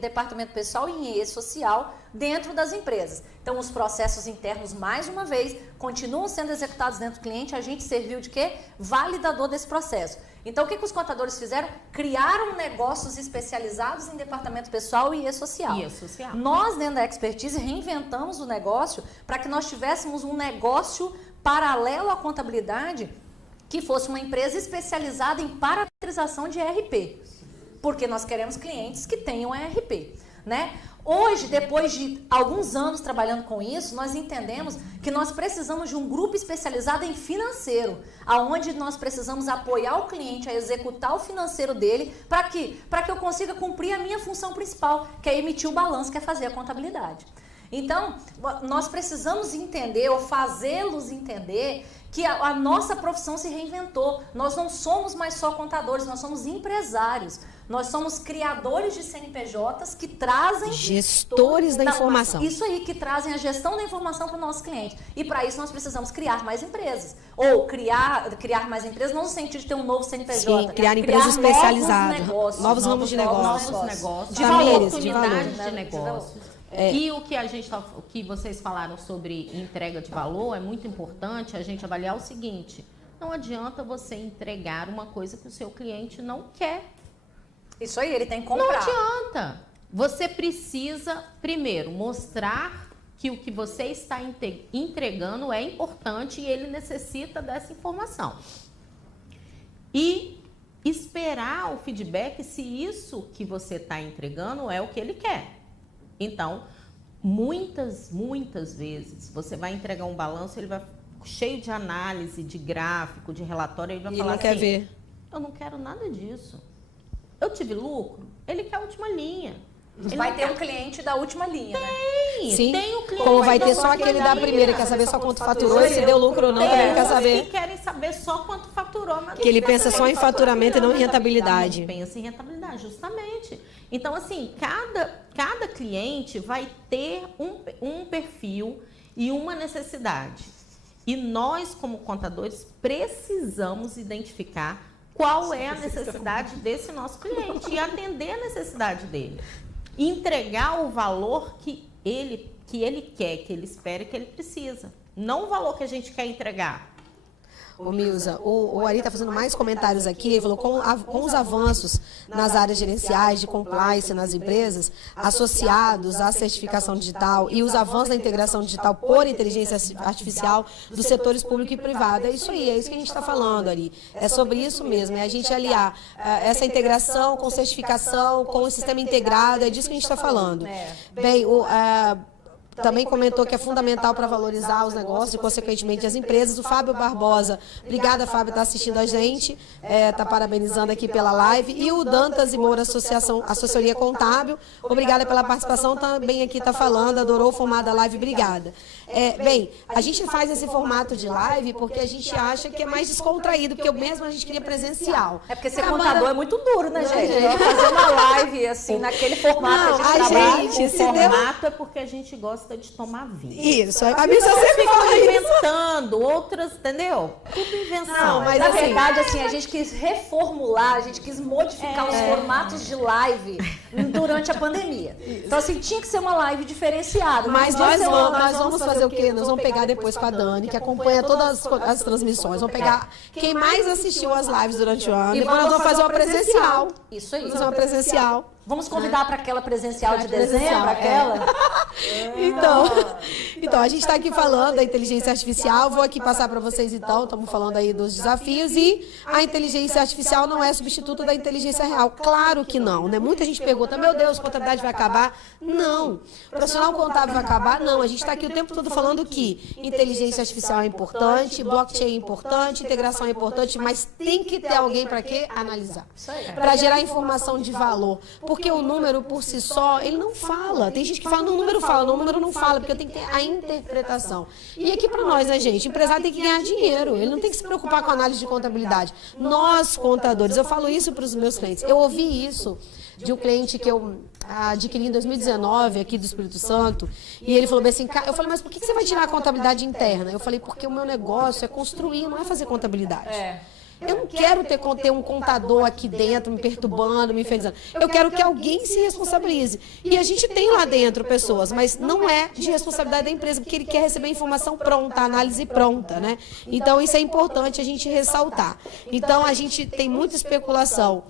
departamento pessoal e em e-social dentro das empresas. Então, os processos internos, mais uma vez, continuam sendo executados dentro do cliente. A gente serviu de quê? Validador desse processo. Então, o que os contadores fizeram? Criaram negócios especializados em departamento pessoal e e-social. Nós, dentro da expertise, reinventamos o negócio para que nós tivéssemos um negócio paralelo à contabilidade que fosse uma empresa especializada em parametrização de ERP. Porque nós queremos clientes que tenham ERP, né? Hoje, depois de alguns anos trabalhando com isso, nós entendemos que nós precisamos de um grupo especializado em financeiro, aonde nós precisamos apoiar o cliente a executar o financeiro dele, para que eu consiga cumprir a minha função principal, que é emitir o balanço, que é fazer a contabilidade. Então, nós precisamos entender ou fazê-los entender que a nossa profissão se reinventou. Nós não somos mais só contadores, nós somos empresários. Nós somos criadores de CNPJs que trazem... Gestores da informação. Isso aí, que trazem a gestão da informação para o nosso cliente. E para isso nós precisamos criar mais empresas. Ou criar mais empresas, não no sentido de ter um novo CNPJ. Sim, criar empresas especializadas. Novos ramos de negócio. Novos negócios. De valores, Oportunidades de de negócios. E o que vocês falaram sobre entrega de valor é muito importante a gente avaliar o seguinte: não adianta você entregar uma coisa que o seu cliente não quer. Isso aí, ele tem que comprar. Não adianta. Você precisa, primeiro, mostrar que o que você está entregando é importante e ele necessita dessa informação. E esperar o feedback se isso que você está entregando é o que ele quer. Então, muitas vezes, você vai entregar um balanço, ele vai cheio de análise, de gráfico, de relatório, ele vai falar assim, quer ver. Eu não quero nada disso. Eu tive lucro, ele quer a última linha. Ele vai ter um cliente da última linha, né? Sim. Tem o cliente. Como vai ter só aquele da primeira, quer saber só quanto faturou, e se deu lucro ou não, também quer saber. Que querem saber só quanto faturou. Mas Que ele pensa só em faturamento e não em rentabilidade. Pensa em rentabilidade, justamente. Então, assim, cada cliente vai ter um perfil e uma necessidade. E nós, como contadores, precisamos identificar qual é a necessidade desse nosso cliente e atender a necessidade dele. Entregar o valor que ele quer, que ele espera, que ele precisa. Não o valor que a gente quer entregar. Ô Milza, o Ari está fazendo mais comentários aqui. Ele falou com os avanços nas áreas gerenciais de compliance nas empresas, associados à certificação digital e os avanços da integração digital por inteligência artificial dos setores público e privado. É isso aí, é isso que a gente está falando, Ari. É sobre isso mesmo, é a gente aliar essa integração com certificação, com o sistema integrado, é disso que a gente está falando. Bem, também comentou que é fundamental para valorizar os negócios e, consequentemente, as empresas. O Fábio Barbosa, obrigada, Fábio, está assistindo a gente, está parabenizando aqui pela live. E o Dantas e Moura Assessoria Contábil, obrigada pela participação, também aqui está falando, adorou o formato da live, obrigada. Bem, a gente faz esse formato de live porque a gente acha que é mais descontraído, porque mesmo a gente queria presencial. É porque ser contador é muito duro, né, gente? Fazer uma live, assim, naquele formato que a gente trabalha. O formato é porque a gente gosta de tomar vinho. Isso, a Missa sempre fala inventando, outras, entendeu? Tudo invenção. Não, mas na verdade, assim, a gente quis reformular, a gente quis modificar os formatos de live durante a pandemia. Então, assim, tinha que ser uma live diferenciada. Mas nós vamos fazer o quê? Nós vamos pegar depois com a Dani, que acompanha todas as transmissões. Vamos pegar quem mais assistiu as lives durante o ano e depois nós vamos fazer uma presencial. Isso aí. Vamos fazer uma presencial. Vamos convidar para aquela presencial de dezembro, Presencial, aquela? Então, a gente está aqui falando da inteligência artificial. Vou aqui passar para vocês, então. Estamos falando aí dos desafios. E a inteligência artificial não é substituto da inteligência real. Claro que não, né? Muita gente pergunta, meu Deus, contabilidade vai acabar? Não. Profissional contábil vai acabar? Não. A gente está aqui o tempo todo falando que inteligência artificial é importante, blockchain é importante, integração é importante, mas tem que ter alguém para quê? Analisar. Para gerar informação de valor. Porque o número por si só, ele não fala. Tem gente que fala, não, o número fala, não, o número não fala, porque tem que ter a interpretação. E aqui para nós, né, gente? O empresário tem que ganhar dinheiro, ele não tem que se preocupar com a análise de contabilidade. Nós, contadores, eu falo isso para os meus clientes. Eu ouvi isso de um cliente que eu adquiri em 2019, aqui do Espírito Santo, e ele falou bem assim, eu falei, mas por que você vai tirar a contabilidade interna? Eu falei, porque o meu negócio é construir, não é fazer contabilidade. Eu não quero ter um contador aqui dentro me perturbando, me infernizando. Eu quero que alguém se responsabilize. E a gente tem lá dentro pessoas, mas não é de responsabilidade da empresa, porque ele quer receber a informação pronta, a análise pronta, né? Então, isso é importante a gente ressaltar. Então, a gente tem muita especulação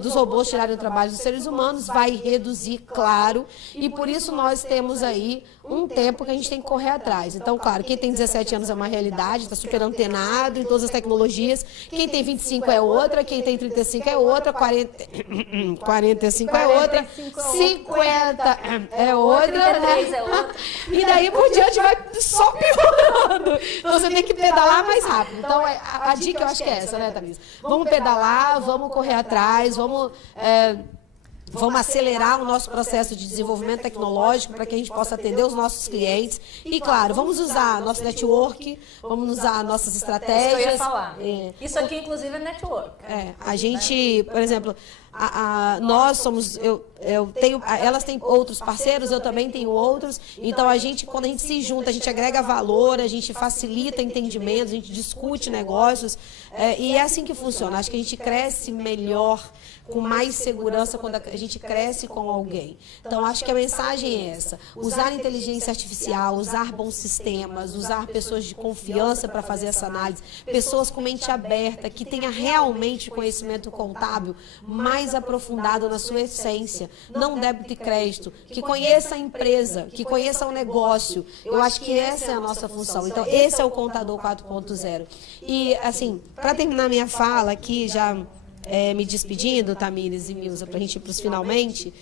dos robôs tirarem o trabalho dos seres humanos, vai reduzir, claro, e por isso nós temos aí um tempo que a gente tem que correr atrás. Então, claro, quem tem 17 anos é uma realidade, está super antenado em todas as tecnologias, quem tem 25 é outra, quem tem 35 é outra, 45 é outra, 50 é outra, 33 é outra. E daí por diante vai só piorando. Então você tem que pedalar mais rápido. Então a dica eu acho que é essa, né, Thaís? Vamos pedalar, vamos correr atrás, vamos acelerar o nosso processo de desenvolvimento tecnológico para que a gente possa atender os nossos clientes. E, claro, vamos usar nosso network, vamos usar nossas estratégias. Isso que eu ia falar. Isso aqui, inclusive, é network. A gente, por exemplo, nós somos, elas têm outros parceiros, eu também tenho outros. Então, quando a gente se junta, a gente agrega valor, a gente facilita entendimentos, a gente discute negócios. E é assim que funciona. Acho que a gente cresce melhor, com mais segurança, quando a gente cresce com alguém. Então, acho que a mensagem é essa. Usar inteligência artificial, usar bons sistemas, usar pessoas de confiança para fazer essa análise, pessoas com mente aberta, que tenha realmente conhecimento contábil mais aprofundado na sua essência, não débito e crédito, que conheça a empresa, que conheça o negócio. Eu acho que essa é a nossa função. Então, esse é o Contador 4.0. E, assim, para terminar minha fala aqui, já me despedindo, Tamires e Milza, para a gente ir para os finalmente,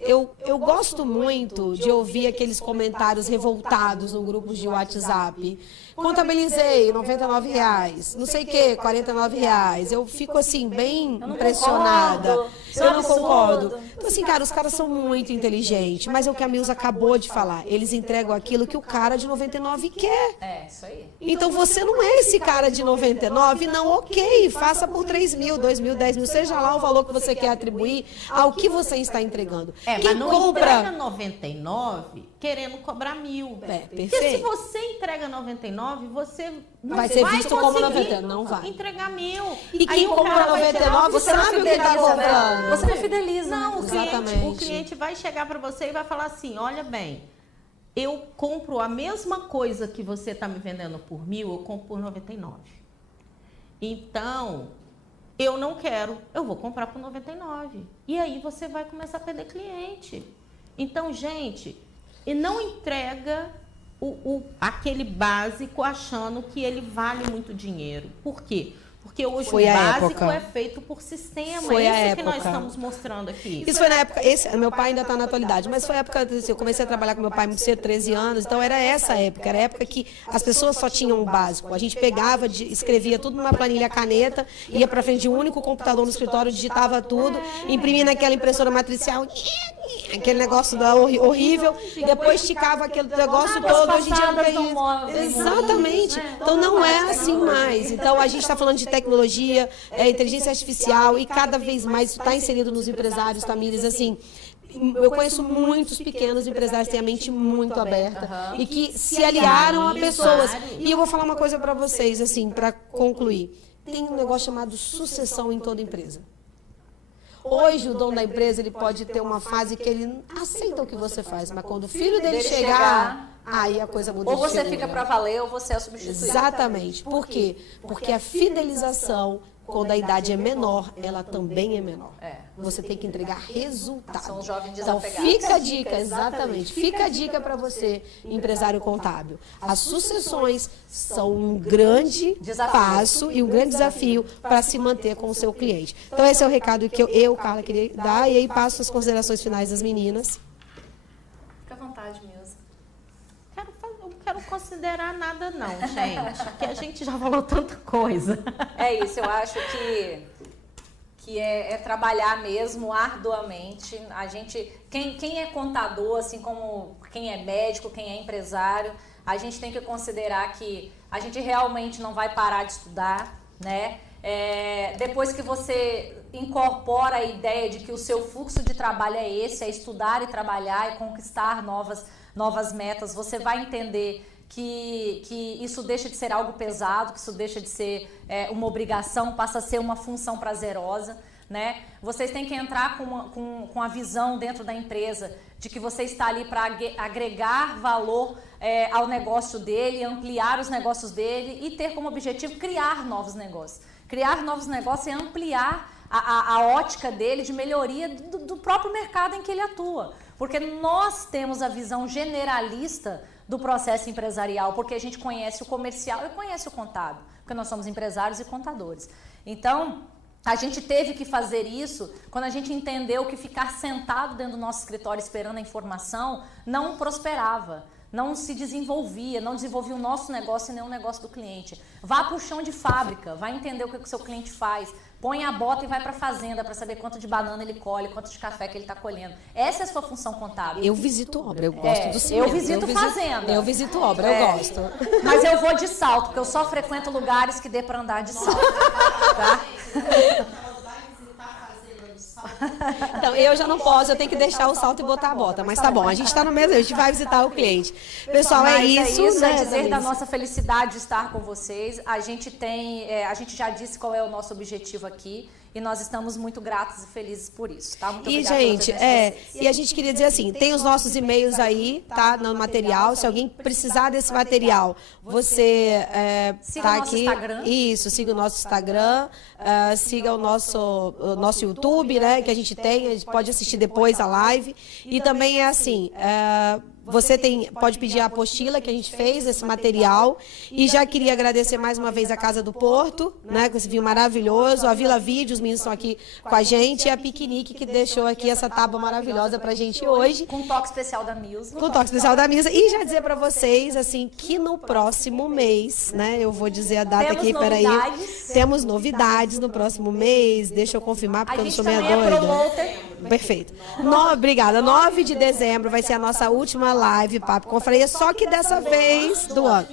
eu gosto muito de ouvir aqueles comentários revoltados no grupo de WhatsApp. Contabilizei R$99, não sei o que, R$49. Eu fico assim, bem impressionada. Eu não concordo. Então, assim, cara, os caras são muito inteligentes, mas é o que a Milza acabou de falar. Eles entregam aquilo que o cara de 99 quer. Isso aí. Então, você não é esse cara de 99, não, ok, faça por 3 mil, 2 mil, 10 mil, seja lá o valor que você quer atribuir ao que você está entregando. Mas não entrega 99 querendo cobrar 1.000. Perfeito. Porque se você entrega 99, você não vai ser visto como conseguir 99, não vai. entregar 1.000. E quem compra 99 você não sabe o que está fideliza, né? comprando. Você não fideliza. Não, Exatamente. o cliente vai chegar para você e vai falar assim, olha bem, eu compro a mesma coisa que você está me vendendo por 1.000, eu compro por 99. Então, eu não quero, eu vou comprar por 99. E aí você vai começar a perder cliente. Então, gente, e não entrega aquele básico achando que ele vale muito dinheiro. Por quê? Porque hoje o básico é feito por sistema. Foi a isso que nós época. estamos mostrando aqui. Isso foi na época, meu pai ainda está na atualidade, mas foi a época, eu comecei a trabalhar com meu pai muito cedo, 13 anos, então era essa época, era a época que as pessoas só tinham o básico. A gente pegava, escrevia tudo numa planilha caneta, ia para frente de um único computador no escritório, digitava tudo, imprimia naquela impressora matricial, aquele negócio horrível, depois esticava aquele negócio todo, hoje em dia não tem isso. Exatamente. Então não é assim mais. Então a gente está falando de tecnologia, inteligência artificial, e cada vez mais isso está inserido nos empresários, Tamires, assim. Eu conheço muitos pequenos empresários que têm a mente muito aberta e que se aliaram a pessoas. E eu vou falar uma coisa para vocês, assim, para concluir. Tem um negócio chamado sucessão em toda empresa. Hoje, o dono da empresa, ele pode ter uma fase que ele aceita o que você faz, mas quando o filho dele chegar, aí a coisa muda. Ou você de fica figura. para valer, ou você é substituído. Exatamente. Por quê? Porque a fidelização quando a idade é menor, ela também é menor. É. Você tem que entregar resultado. São os jovens Então, desapegados. fica a dica, exatamente. Fica a dica para você, empresário contábil. As sucessões são um grande passo e um grande desafio para se manter com o seu cliente. Então, esse é o recado que eu, Carla, queria dar. E aí passo as considerações finais das meninas. Fica à vontade mesmo. Não quero considerar nada não, gente, porque a gente já falou tanta coisa. É isso, eu acho que é trabalhar mesmo arduamente. A gente, quem é contador, assim como quem é médico, quem é empresário, a gente tem que considerar que a gente realmente não vai parar de estudar, né? Depois que você incorpora a ideia de que o seu fluxo de trabalho é esse, é estudar e trabalhar e conquistar novas metas, você vai entender que isso deixa de ser algo pesado, que isso deixa de ser uma obrigação, passa a ser uma função prazerosa, né? Vocês têm que entrar com a visão dentro da empresa de que você está ali para agregar valor ao negócio dele, ampliar os negócios dele e ter como objetivo criar novos negócios. Criar novos negócios é ampliar a ótica dele de melhoria do próprio mercado em que ele atua. Porque nós temos a visão generalista do processo empresarial, porque a gente conhece o comercial e conhece o contábil, porque nós somos empresários e contadores. Então, a gente teve que fazer isso quando a gente entendeu que ficar sentado dentro do nosso escritório esperando a informação não prosperava, não se desenvolvia, não desenvolvia o nosso negócio e nem o negócio do cliente. Vá para o chão de fábrica, vai entender o que o seu cliente faz, põe a bota e vai para a fazenda para saber quanto de banana ele colhe, quanto de café que ele está colhendo. Essa é a sua função contábil. Eu visito obra, eu gosto do cimento. Eu visito fazenda. Eu visito obra, eu gosto. Mas eu vou de salto, porque eu só frequento lugares que dê para andar de salto. Tá? Então, eu já não posso, eu tenho que deixar o salto e botar a bota. Mas tá bom, a gente tá no mesmo, a gente vai visitar o cliente. Pessoal, Mas é isso, né? É dizer da Denise? nossa felicidade de estar com vocês. A gente já disse qual é o nosso objetivo aqui. E nós estamos muito gratos e felizes por isso, tá? Muito E, obrigada gente, pela presença de vocês. e a gente queria dizer assim, tem os nossos e-mails aí, tá? No material. Se alguém precisar desse material, você Siga tá o nosso aqui. Instagram. Isso, siga o nosso Instagram, siga o nosso YouTube, né? Que a gente pode assistir depois a live. E também é assim. Você pode pedir a apostila que a gente fez, esse material. E já queria agradecer mais uma vez a Casa do Porto, né, com esse vinho maravilhoso, a Vila Vídeo, os meninos estão aqui com a gente, e a Piquenique, que deixou aqui essa tábua maravilhosa pra gente hoje. Com um toque especial da Milza. Com o toque especial da mesa. E já dizer pra vocês, assim, que no próximo mês, né, eu vou dizer a data Temos aqui, peraí. novidades. Temos novidades no próximo mês, deixa eu confirmar, porque A eu não gente sou meia também é doida. promoter. Perfeito. Obrigada. 9 de dezembro vai ser a nossa última live, Papo com Freia, só que dessa vez do ano.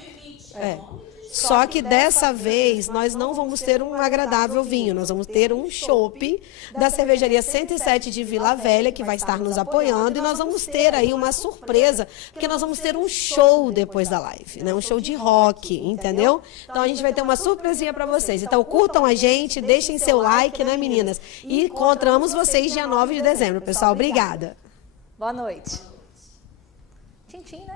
Só que dessa vez nós não vamos ter um agradável vinho, nós vamos ter um chopp da cervejaria 107 de Vila Velha, que vai estar nos apoiando, e nós vamos ter aí uma surpresa, porque nós vamos ter um show depois da live, né? Um show de rock, entendeu? Então a gente vai ter uma surpresinha para vocês. Então curtam a gente, deixem seu like, né, meninas? E encontramos vocês dia 9 de dezembro, pessoal. Obrigada. Boa noite. Tchim, tchim, né?